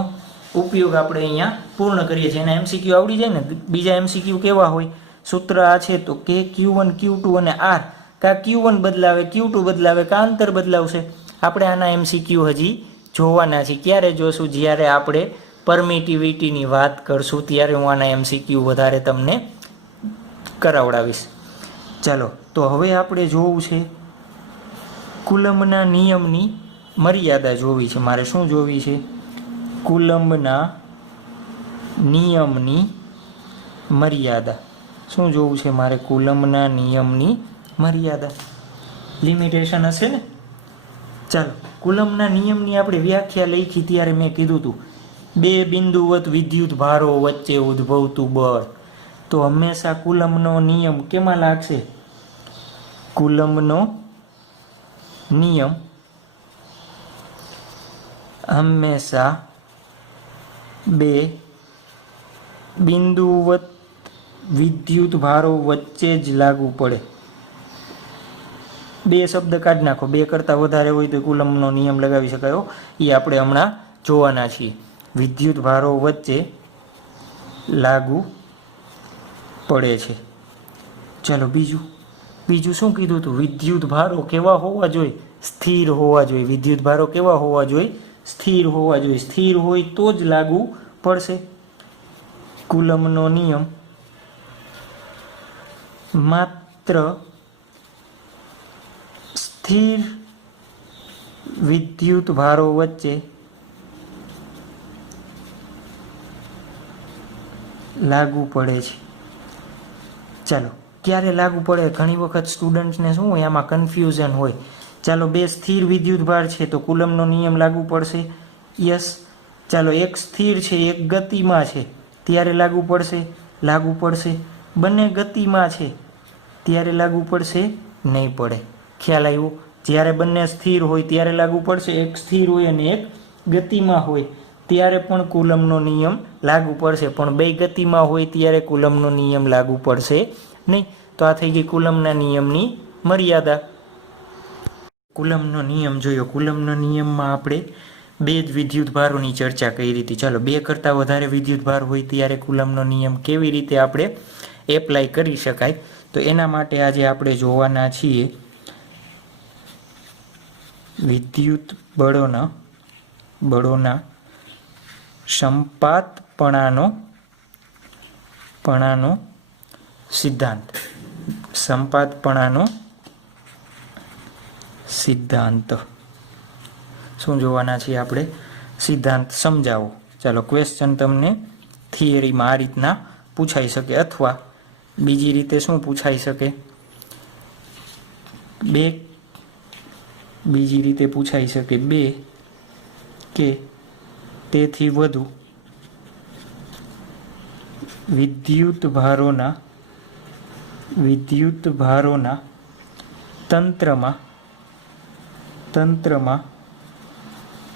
ઉપયોગ આપણે અહીંયા પૂર્ણ કરીએ છીએ. એના MCQ આવડી જાય ને. બીજા MCQ કેવા હોય, સૂત્ર આ છે તો કે Q1 Q2 અને R કા Q1 બદલાવે Q2 બદલાવે કા અંતર બદલાવશે. આપણે આના MCQ હજી જોવાના છે. ક્યારે જોશું, જ્યારે આપણે પરમિટિવિટીની વાત કરશું ત્યારે હું આના MCQ વધારે તમને કરાવડાવીશ. ચાલો તો હવે આપણે જોવું છે કુલમ્બના નિયમની મર્યાદા જોવી છે. મારે શું જોવી છે, કુલમ્બના નિયમની મર્યાદા. શું જોવું છે મારે, કુલમ્બના નિયમની મર્યાદા, લિમિટેશન હશે ને. ચાલો કુલમ્બના નિયમની આપણે વ્યાખ્યા લખી ત્યારે મેં કીધું હતું, બે બિંદુવત વિદ્યુત ભારો વચ્ચે ઉદ્ભવતું બળ. તો હંમેશા કુલમ્બનો નિયમ કેમાં લાગશે, કુલમ્બનો નિયમ હંમેશા બે બિંદુવત વિદ્યુત ભારો વચ્ચે જ લાગુ પડે. બે શબ્દ કાઢી નાખો, બે કરતાં વધારે હોય તો કુલમ્બનો નિયમ લગાવી શકાય. એ આપણે હમણાં જોવાના છીએ. વિદ્યુત ભારો વચ્ચે લાગુ પડે છે. ચાલો બીજું શું કીધું હતું, વિદ્યુત ભારો કેવા હોવા જોઈએ, સ્થિર હોવા જોઈએ. વિદ્યુત ભારો કેવા હોવા જોઈએ, સ્થિર હોવા જોઈએ. સ્થિર હોય તો જ લાગુ પડશે. કુલમ્બનો નિયમ માત્ર સ્થિર વિદ્યુત ભારો વચ્ચે લાગુ પડે છે. ચાલો ક્યારે લાગુ પડે, ઘણી વખત સ્ટુડન્ટ્સને શું હોય, આમાં કન્ફ્યુઝન હોય. ચાલો બે સ્થિર વિદ્યુતભાર છે તો કુલમ્બનો નિયમ લાગુ પડશે, યસ. ચાલો એક સ્થિર છે એક ગતિમાં છે ત્યારે લાગુ પડશે. બંને ગતિમાં છે ત્યારે લાગુ પડશે, નહીં પડે. ખ્યાલ આવ્યો, જ્યારે બંને સ્થિર હોય ત્યારે લાગુ પડશે. એક સ્થિર હોય અને એક ગતિમાં હોય ત્યારે પણ કુલમ્બનો નિયમ લાગુ પડશે, પણ બે ગતિમાં હોય ત્યારે કુલમ્બનો નિયમ લાગુ પડશે નહીં. તો આ થઈ ગઈ કુલમ્બના નિયમની મર્યાદા. કુલમ્બનો નિયમ જોયો. કુલમ્બના નિયમમાં આપણે બે જ વિદ્યુતભારોની ચર્ચા કરી હતી. ચાલો બે કરતાં વધારે વિદ્યુતભાર હોય ત્યારે કુલમ્બનો નિયમ કેવી રીતે આપણે એપ્લાય કરી શકાય, તો એના માટે આજે આપણે જોવાના છીએ વિદ્યુત બળોના સંપાતપણાનો સિદ્ધાંત. સંપાતપણાનો સિદ્ધાંત શું જોવાના છીએ આપણે, સિદ્ધાંત સમજાવો. ચાલો ક્વેશ્ચન તમને થિયરીમાં આ રીતના પૂછાઈ શકે, અથવા બીજી રીતે શું પૂછાઈ શકે, બીજી રીતે પૂછાઈ શકે, બે કે તેથી વધુ વિદ્યુતભારોના તંત્રમાં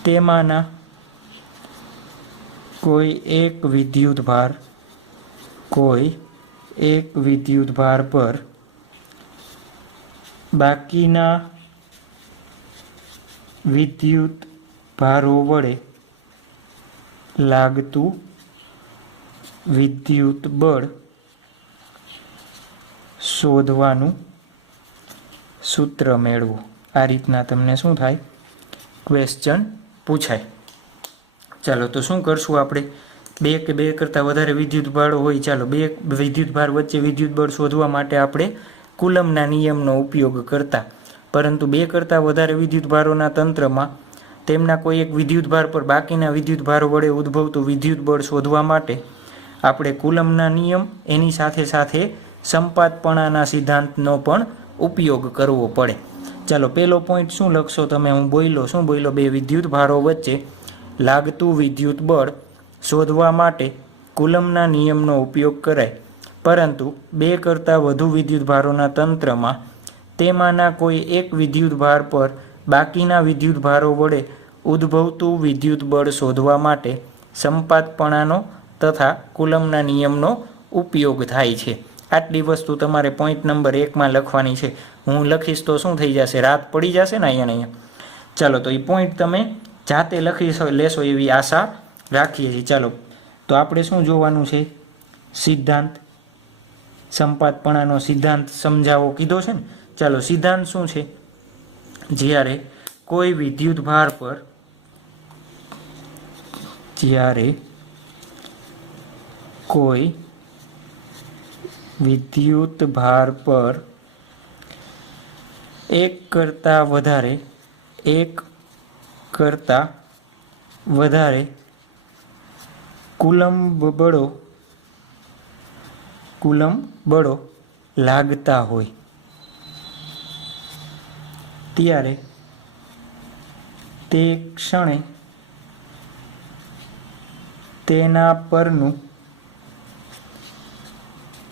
તેમાંના કોઈ એક વિદ્યુતભાર પર બાકીના વિદ્યુતભારો વડે લાગતું વિદ્યુત બળ શોધવાનું સૂત્ર મેળવો. આ રીતના તમને શું થાય, ક્વેશ્ચન પૂછાય. ચાલો તો શું કરશું આપણે, બે કે બે કરતાં વધારે વિદ્યુત ભારો હોય, ચાલો બે વિદ્યુત ભાર વચ્ચે વિદ્યુત બળ શોધવા માટે આપણે કુલમના નિયમનો ઉપયોગ કરતા, પરંતુ બે કરતાં વધારે વિદ્યુત ભારોના તંત્રમાં તેમના કોઈ એક વિદ્યુત ભાર પર બાકીના વિદ્યુત ભારો વડે ઉદ્ભવતું વિદ્યુત બળ શોધવા માટે આપણે કુલમના નિયમ એની સાથે સાથે સંપાતપણાના સિદ્ધાંતનો પણ ઉપયોગ કરવો પડે. ચાલો પહેલો પોઈન્ટ શું લખશો તમે, હું શું બોલ્યો, બે વિદ્યુત ભારો વચ્ચે લાગતું વિદ્યુત બળ શોધવા માટે કુલમના નિયમનો ઉપયોગ કરાય, પરંતુ બે કરતાં વધુ વિદ્યુત ભારોના તંત્રમાં તેમાંના કોઈ એક વિદ્યુત ભાર પર બાકીના વિદ્યુત ભારો વડે ઉદ્ભવતું વિદ્યુત બળ શોધવા માટે સંપાતપણાનો તથા કુલમના નિયમનો ઉપયોગ થાય છે. આટલી વસ્તુ તમારે પોઈન્ટ નંબર 1માં લખવાની છે. હું લખીશ તો શું થઈ જશે, રાત પડી જશે ને અહીંયા. ચાલો તો એ પોઈન્ટ તમે જાતે લખી લેશો એવી આશા રાખીએ છીએ. ચાલો તો આપણે શું જોવાનું છે, સિદ્ધાંત, સંપાતપણાનો સિદ્ધાંત સમજાવો કીધો છે ને. ચાલો સિદ્ધાંત શું છે, જ્યારે કોઈ વિદ્યુત ભાર પર એક કરતાં વધારે કુલમ્બ બળો લાગતા હોય ત્યારે તે ક્ષણે તેના પરનું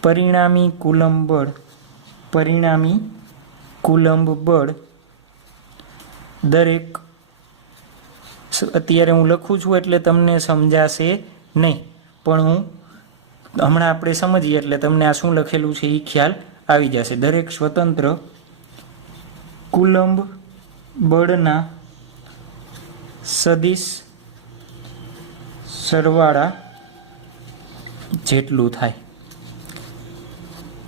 પરિણામી કુલમ્બ બળ દરેક, અત્યારે હું લખું છું એટલે તમને સમજાશે નહીં, પણ હમણાં આપણે સમજીએ એટલે તમને આ શું લખેલું છે એ ખ્યાલ આવી જશે. દરેક સ્વતંત્ર કુલમ્બ બળના સદિશ સરવાળા જેટલું થાય.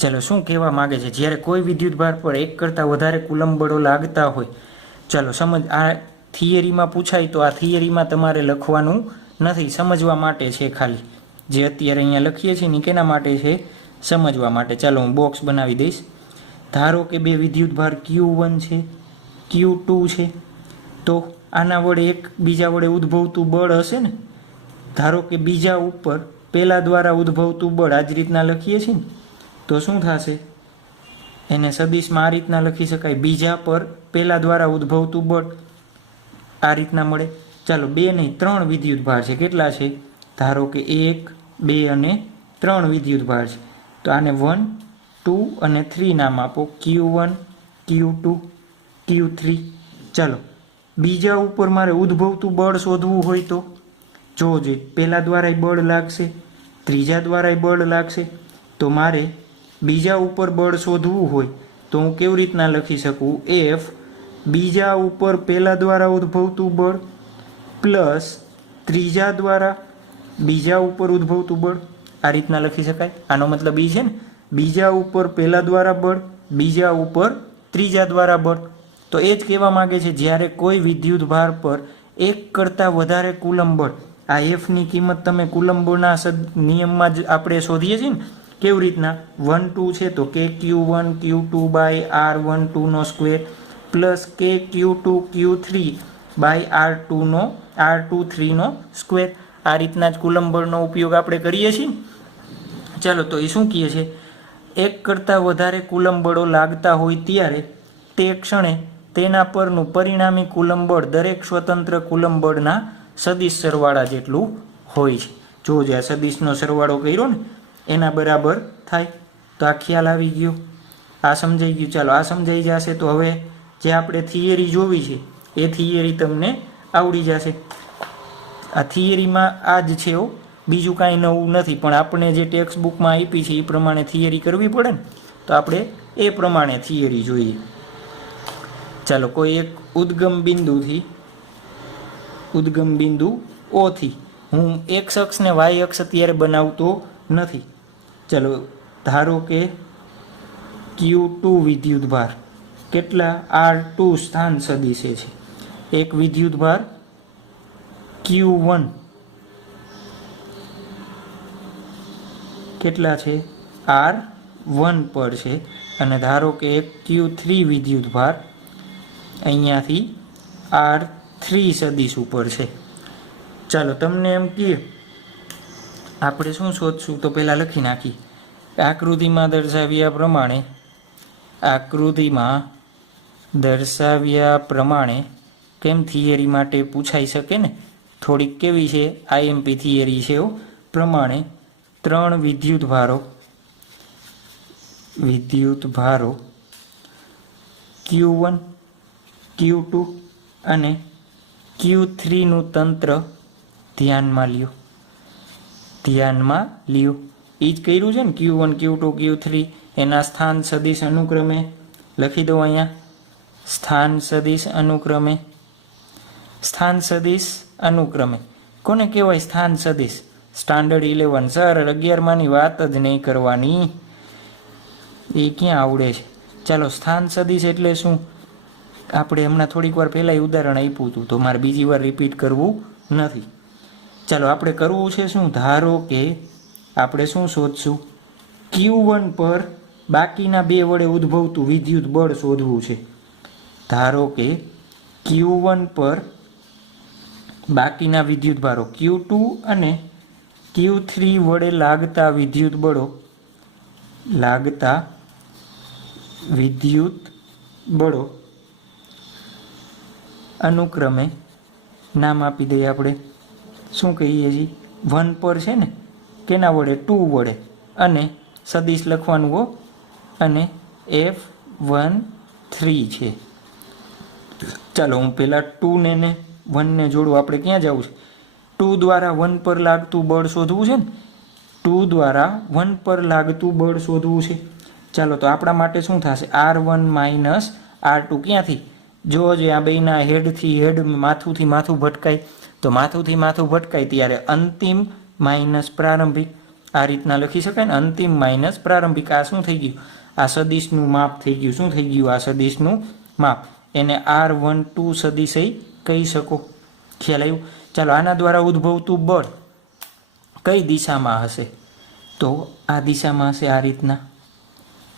ચાલો શું કહેવા માગે છે, જ્યારે કોઈ વિદ્યુત ભાર પર એક કરતાં વધારે કુલમ્બ બળો લાગતા હોય, ચાલો સમજ, આ થિયરીમાં પૂછાય તો આ થિયરીમાં તમારે લખવાનું નથી, સમજવા માટે છે ખાલી. જે અત્યારે અહીંયા લખીએ છીએ ને કેના માટે છે, સમજવા માટે. ચાલો હું બોક્સ બનાવી દઈશ. ધારો કે બે વિદ્યુત ભાર Q1 છે, Q2 છે, તો આના વડે એક બીજા વડે ઉદ્ભવતું બળ હશે ને. ધારો કે બીજા ઉપર પહેલા દ્વારા ઉદ્ભવતું બળ આ જ રીતના લખીએ છીએ ને, તો શું થશે, એને સદિશમાં આ રીતના લખી શકાય, બીજા પર પહેલા દ્વારા ઉદ્ભવતું બળ આ રીતના મળે. ચાલો બે નહીં, 3 વિદ્યુત ભાર છે. કેટલા છે, ધારો કે 1, 2 અને 3 વિદ્યુત ભાર છે. તો આને 1, 2 અને 3 નામ આપો, Q1, Q2, Q3. ચાલો બીજા ઉપર મારે ઉદ્ભવતું બળ શોધવું હોય તો જોજે, પહેલા દ્વારા બળ લાગશે, ત્રીજા દ્વારા બળ લાગશે. તો મારે બીજા ઉપર બળ શોધવું હોય તો હું કેવી રીતના લખી શકું, F બીજા ઉપર પહેલા દ્વારા ઉદ્ભવતું બળ પ્લસ ત્રીજા દ્વારા બીજા ઉપર ઉદ્ભવતું બળ, આ રીતના લખી શકાય. આનો મતલબ એ છે ને, બીજા ઉપર પહેલા દ્વારા બળ, બીજા ઉપર ત્રીજા દ્વારા બળ. તો એ જ કહેવા માગે છે, જ્યારે કોઈ વિદ્યુત ભાર પર એક કરતાં વધારે કુલમ્બ બળ, આ એફની કિંમત તમે કુલમ્બ બળના નિયમમાં જ આપણે શોધીએ છીએ ને, કેવી રીતના 1, 2 છે તો KQ1 Q2 બાય R12 નો square plus KQ2 Q3 by R23 નો સ્ક્વેર. આ રીતના જ કુલમ્બ બળનો ઉપયોગ આપણે કરીએ છીએ. ચાલો તો એ શું કહે છે, એક કરતાં વધારે કુલમ્બ બળો લાગતા હોય ત્યારે તે ક્ષણે તેના પરનું પરિણામી કુલમ્બ બળ દરેક સ્વતંત્ર કુલમ્બ બળના સદિશ સરવાળા જેટલું હોય છે. જો જે આ સદિશનો સરવાળો કર્યો ને એના બરાબર થાય. તો આ ખ્યાલ આવી ગયો, આ સમજાઈ ગયું. ચાલો આ સમજાઈ જશે તો હવે જે આપણે થિયરી જોવી છે એ થિયરી તમને આવડી જશે. આ થિયરીમાં આ જ છે, બીજું કાંઈ નવું નથી, પણ આપણે જે ટેક્સ્ટ બુકમાં આપી છે એ પ્રમાણે થિયરી કરવી પડે ને, તો આપણે એ પ્રમાણે થિયરી જોઈએ. ચાલો કોઈ એક ઉદ્ગમ બિંદુ ઓથી, હું એક્સ અક્ષ ને વાય અક્ષ અત્યારે બનાવતો નથી. ચાલો ધારો કે Q2 વિદ્યુત ભાર કેટલા R2 સ્થાન સદિશે છે, એક વિદ્યુત ભાર Q1 કેટલા છે R1 પર છે અને ધારો કે એક Q3 વિદ્યુતભાર અહીંયાથી R3 સદિશ ઉપર છે. ચાલો તમને એમ કે આપણે શું શોધશું તો પહેલાં લખી નાખી. આકૃતિમાં દર્શાવ્યા પ્રમાણે કેમ થિયરી માટે પૂછાઈ શકે ને, થોડીક કેવી છે આઈએમપી થિયરી છે એવું પ્રમાણે 3 વિદ્યુતભારો Q1 Q2 અને Q3નું તંત્ર ધ્યાનમાં લ્યો. એ જ કર્યું છે ને, Q1 Q2 Q3 એના સ્થાન સદિશ અનુક્રમે લખી દો. અહીંયા સ્થાન સદિશ અનુક્રમે કોને કહેવાય? સ્થાન સદિશ. સ્ટાન્ડર્ડ 11 સર 11માંની વાત જ નહીં કરવાની, એ ક્યાં આવડે છે. ચાલો સ્થાન સદિશ એટલે શું? આપણે હમણાં થોડીક વાર પહેલાં ઉદાહરણ આપ્યું હતું, તો મારે બીજી વાર રિપીટ કરવું નથી. ચાલો આપણે કરવું છે શું? ધારો કે આપણે શું શોધશું? Q1 પર બાકીના 2 વડે ઉદ્ભવતું વિદ્યુત બળ શોધવું છે. ધારો કે Q1 પર બાકીના વિદ્યુતભારો Q2 અને Q3 વડે લાગતા વિદ્યુત બળો અનુક્રમે નામ આપી દઈએ. આપણે શું કહીએ છીએ? 1 પર છે ને, કેના વડે? 2 વડે, અને સદિશ લખવાનું હો, અને F13 છે. ચાલો હું પહેલાં 2 ને 1 ને જોડું. આપણે ક્યાં જવું છે? 2 દ્વારા 1 પર લાગતું બળ શોધવું છે ને, 2 દ્વારા 1 પર લાગતું બળ શોધવું છે. ચાલો તો આપણા માટે શું થશે? R1 માઇનસ R2 ક્યાંથી? જો આ બેના હેડથી હેડ, માથુંથી માથું ભટકાય, તો માથુંથી માથું ભટકાય ત્યારે અંતિમ માઇનસ પ્રારંભિક, આ રીતના લખી શકાય ને, અંતિમ માઇનસ પ્રારંભિક. આ શું થઈ ગયું? આ સદિશનું માપ થઈ ગયું. શું થઈ ગયું? આ સદિશનું માપ. એને R12 સદિશ કહી શકો. ખ્યાલ આવ્યું? ચાલો આના દ્વારા ઉદ્ભવતું બળ કઈ દિશામાં હશે? તો આ દિશામાં હશે, આ રીતના.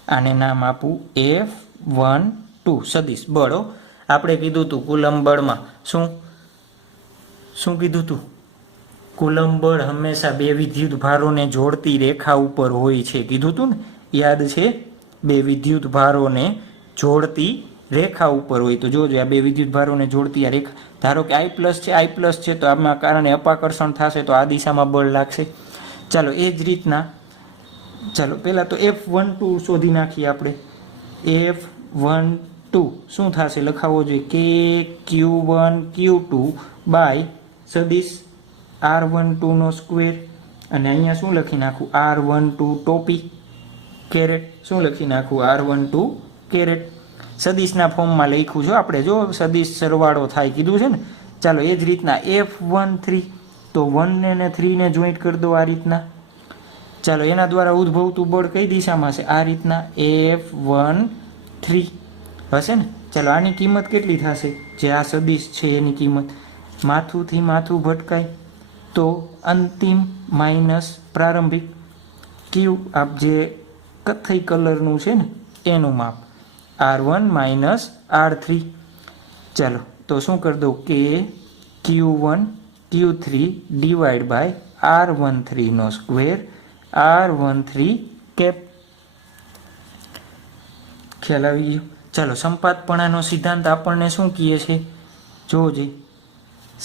આને નામ આપું F12 સદિશ બળ. આપણે કીધું હતું કુલમ્બ બળમાં શું કીધું હતું? કુલમ્બ બળ હંમેશા 2 વિદ્યુતભારોને જોડતી રેખા ઉપર હોય છે. કીધું હતું ને, યાદ છે? 2 વિદ્યુતભારોને જોડતી રેખા ઉપર હોય. તો જોજો આ 2 વિદ્યુતભારોને જોડતી આ રેખા, ધારો કે I+ છે, તો આમાં કારણે અપાકર્ષણ થશે, તો આ દિશામાં બળ લાગશે. ચાલો એ જ રીતના, ચાલો પહેલાં તો F12 શોધી નાખીએ આપણે. F12 શું થશે? લખાવો જોઈએ કે Q1 Q2 બાય સદિશ R12 નો સ્ક્વેર, અને અહીંયા શું લખી નાખું? R12 ટોપી કેરેટ. શું લખી નાખું? R12 caret. સદિશના ફોર્મમાં લખ્યું છે આપણે, જો સદિશ સરવાળો થાય કીધું છે ને. ચાલો એ જ રીતના F13, તો 1 ને 3 ને જોઈન્ટ કરી દો આ રીતના. ચાલો એના દ્વારા ઉદ્ભવતું બળ કઈ દિશામાં છે? આ રીતના F13 હશે ને. ચાલો આની કિંમત કેટલી થશે? જે આ સદિશ છે એની કિંમત, માથુંથી માથું ભટકાય તો અંતિમ માઇનસ પ્રારંભિક, આ જે કથ્થઈ કલરનું છે ને એનું માપ, R1 માઇનસ R3. ચાલો તો શું કરી દો કે Q1 Q3 divide by R13 નો સ્ક્વેર, R13 કેપ. ખ્યાલ આવી ગયો? ચાલો સંપાતપણાનો સિદ્ધાંત આપણને શું કહે છે? જોજે,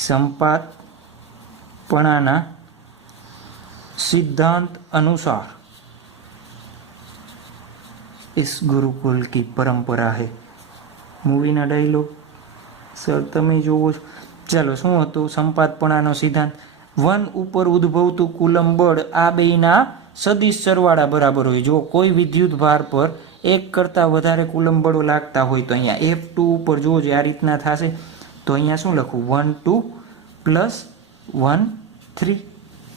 સંપાતપણાના સિદ્ધાંત અનુસાર इस गुरुकुल की परंपरा है. મૂવીના ડાયલોગ સર તમે જોવો છો. ચાલો શું હતું સંપાતપણાનો સિદ્ધાંત? 1 ઉપર ઉદ્ભવતું કુલમ્બ બળ આ બેના સદિશ સરવાળા બરાબર હોય. જો કોઈ વિદ્યુત ભાર પર 1 કરતાં વધારે કુલમ્બ બળો લાગતા હોય, તો અહીંયા F2 ઉપર જોજો આ રીતના થશે. તો અહીંયા શું લખું? 1 2 પ્લસ 1 3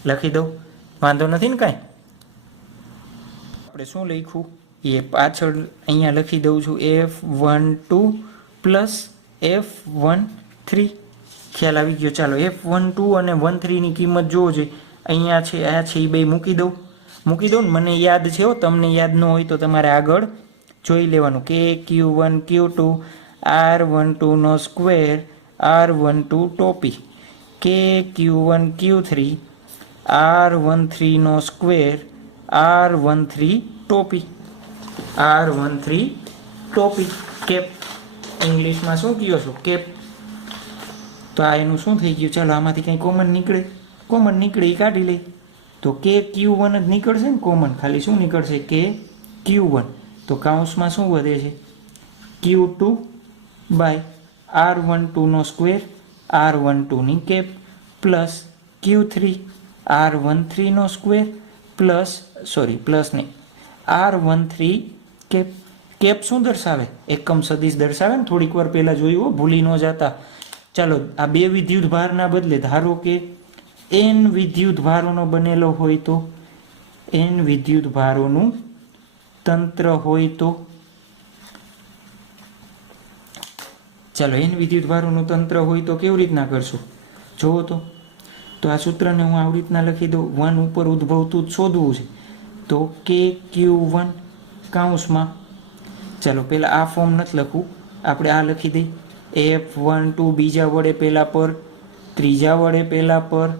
લખી દઉં. વાંધો નથી ને કાંઈ? આપણે શું લખ્યું એ પાછળ અહીંયા લખી દઉં છું. F12 plus F13. ખ્યાલ આવી ગયો? ચાલો F12 અને 13ની કિંમત જોવો જોઈએ. અહીંયા છે, આ છે, એ બે મૂકી દઉં. મૂકી દઉં ને, મને યાદ છે હો, તમને યાદ ન હોય તો તમારે આગળ જોઈ લેવાનું. KQ1 Q2 R12 square R12 ટોપી, KQ1 Q3 R13 square R13 ટોપી, R13 ટોપી કેપ. ઇંગ્લિશમાં શું કહો છો? કેપ. તો આ એનું શું થઈ ગયું? ચાલો આમાંથી કંઈ કોમન નીકળે એ કાઢી લે. તો KQ1 જ નીકળશે ને કોમન, ખાલી શું નીકળશે? KQ1. તો કાઉન્સમાં શું વધે છે? Q2 by R12 square R12 ની cap plus Q3 R13 square plus plus નહીં R13 કેપ. કેપ શું દર્શાવે? એકમ સદિશ દર્શાવે ને, થોડીક વાર પહેલાં જોયું હો, ભૂલી ન જતા. ચાલો આ બે વિદ્યુત ભારના બદલે ધારો કે n વિદ્યુત ભારોનો બનેલો હોય તો, n વિદ્યુત ભારોનું તંત્ર હોય તો, ચાલો n વિદ્યુત ભારોનું તંત્ર હોય તો કેવી રીતના કરશું જોવો તો આ સૂત્રને હું આવી રીતના લખી દઉં. 1 ઉપર ઉદ્ભવતું જ શોધવું છે. તો KQ1 કાઉન્સમાં, ચાલો પહેલાં આ ફોર્મ નથી લખવું, આપણે આ લખી દઈએ. F12 બીજા વડે પહેલા પર, ત્રીજા વડે પહેલા પર,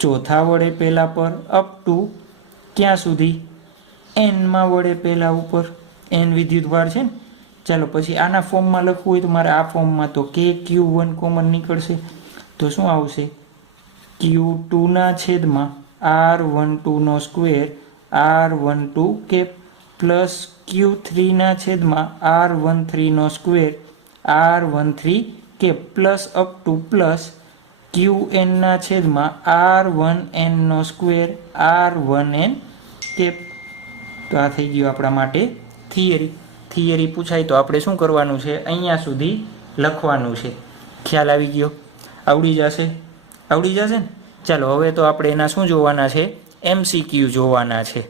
ચોથા વડે પહેલા પર, અપ ટુ ક્યાં સુધી? n વડે પહેલા ઉપર. n વિદ્યુત ભાર છે ને. ચાલો પછી આના ફોર્મમાં લખવું હોય તો મારે આ ફોર્મમાં, તો KQ1 કોમન નીકળશે. તો શું આવશે? Q2 ના છેદમાં R12 square R12 cap plus Q3 ના છેદમાં R13 square R13 cap plus up to plus Qn ના છેદમાં R1n સ્ક્વેર R1n કેપ. તો આ થઈ ગયું આપણા માટે થિયરી પૂછાય તો આપણે શું કરવાનું છે? અહીંયા સુધી લખવાનું છે. ખ્યાલ આવી ગયો? આવડી જશે ને? ચાલો હવે તો આપણે એના શું જોવાના છે? MCQ જોવાના છે.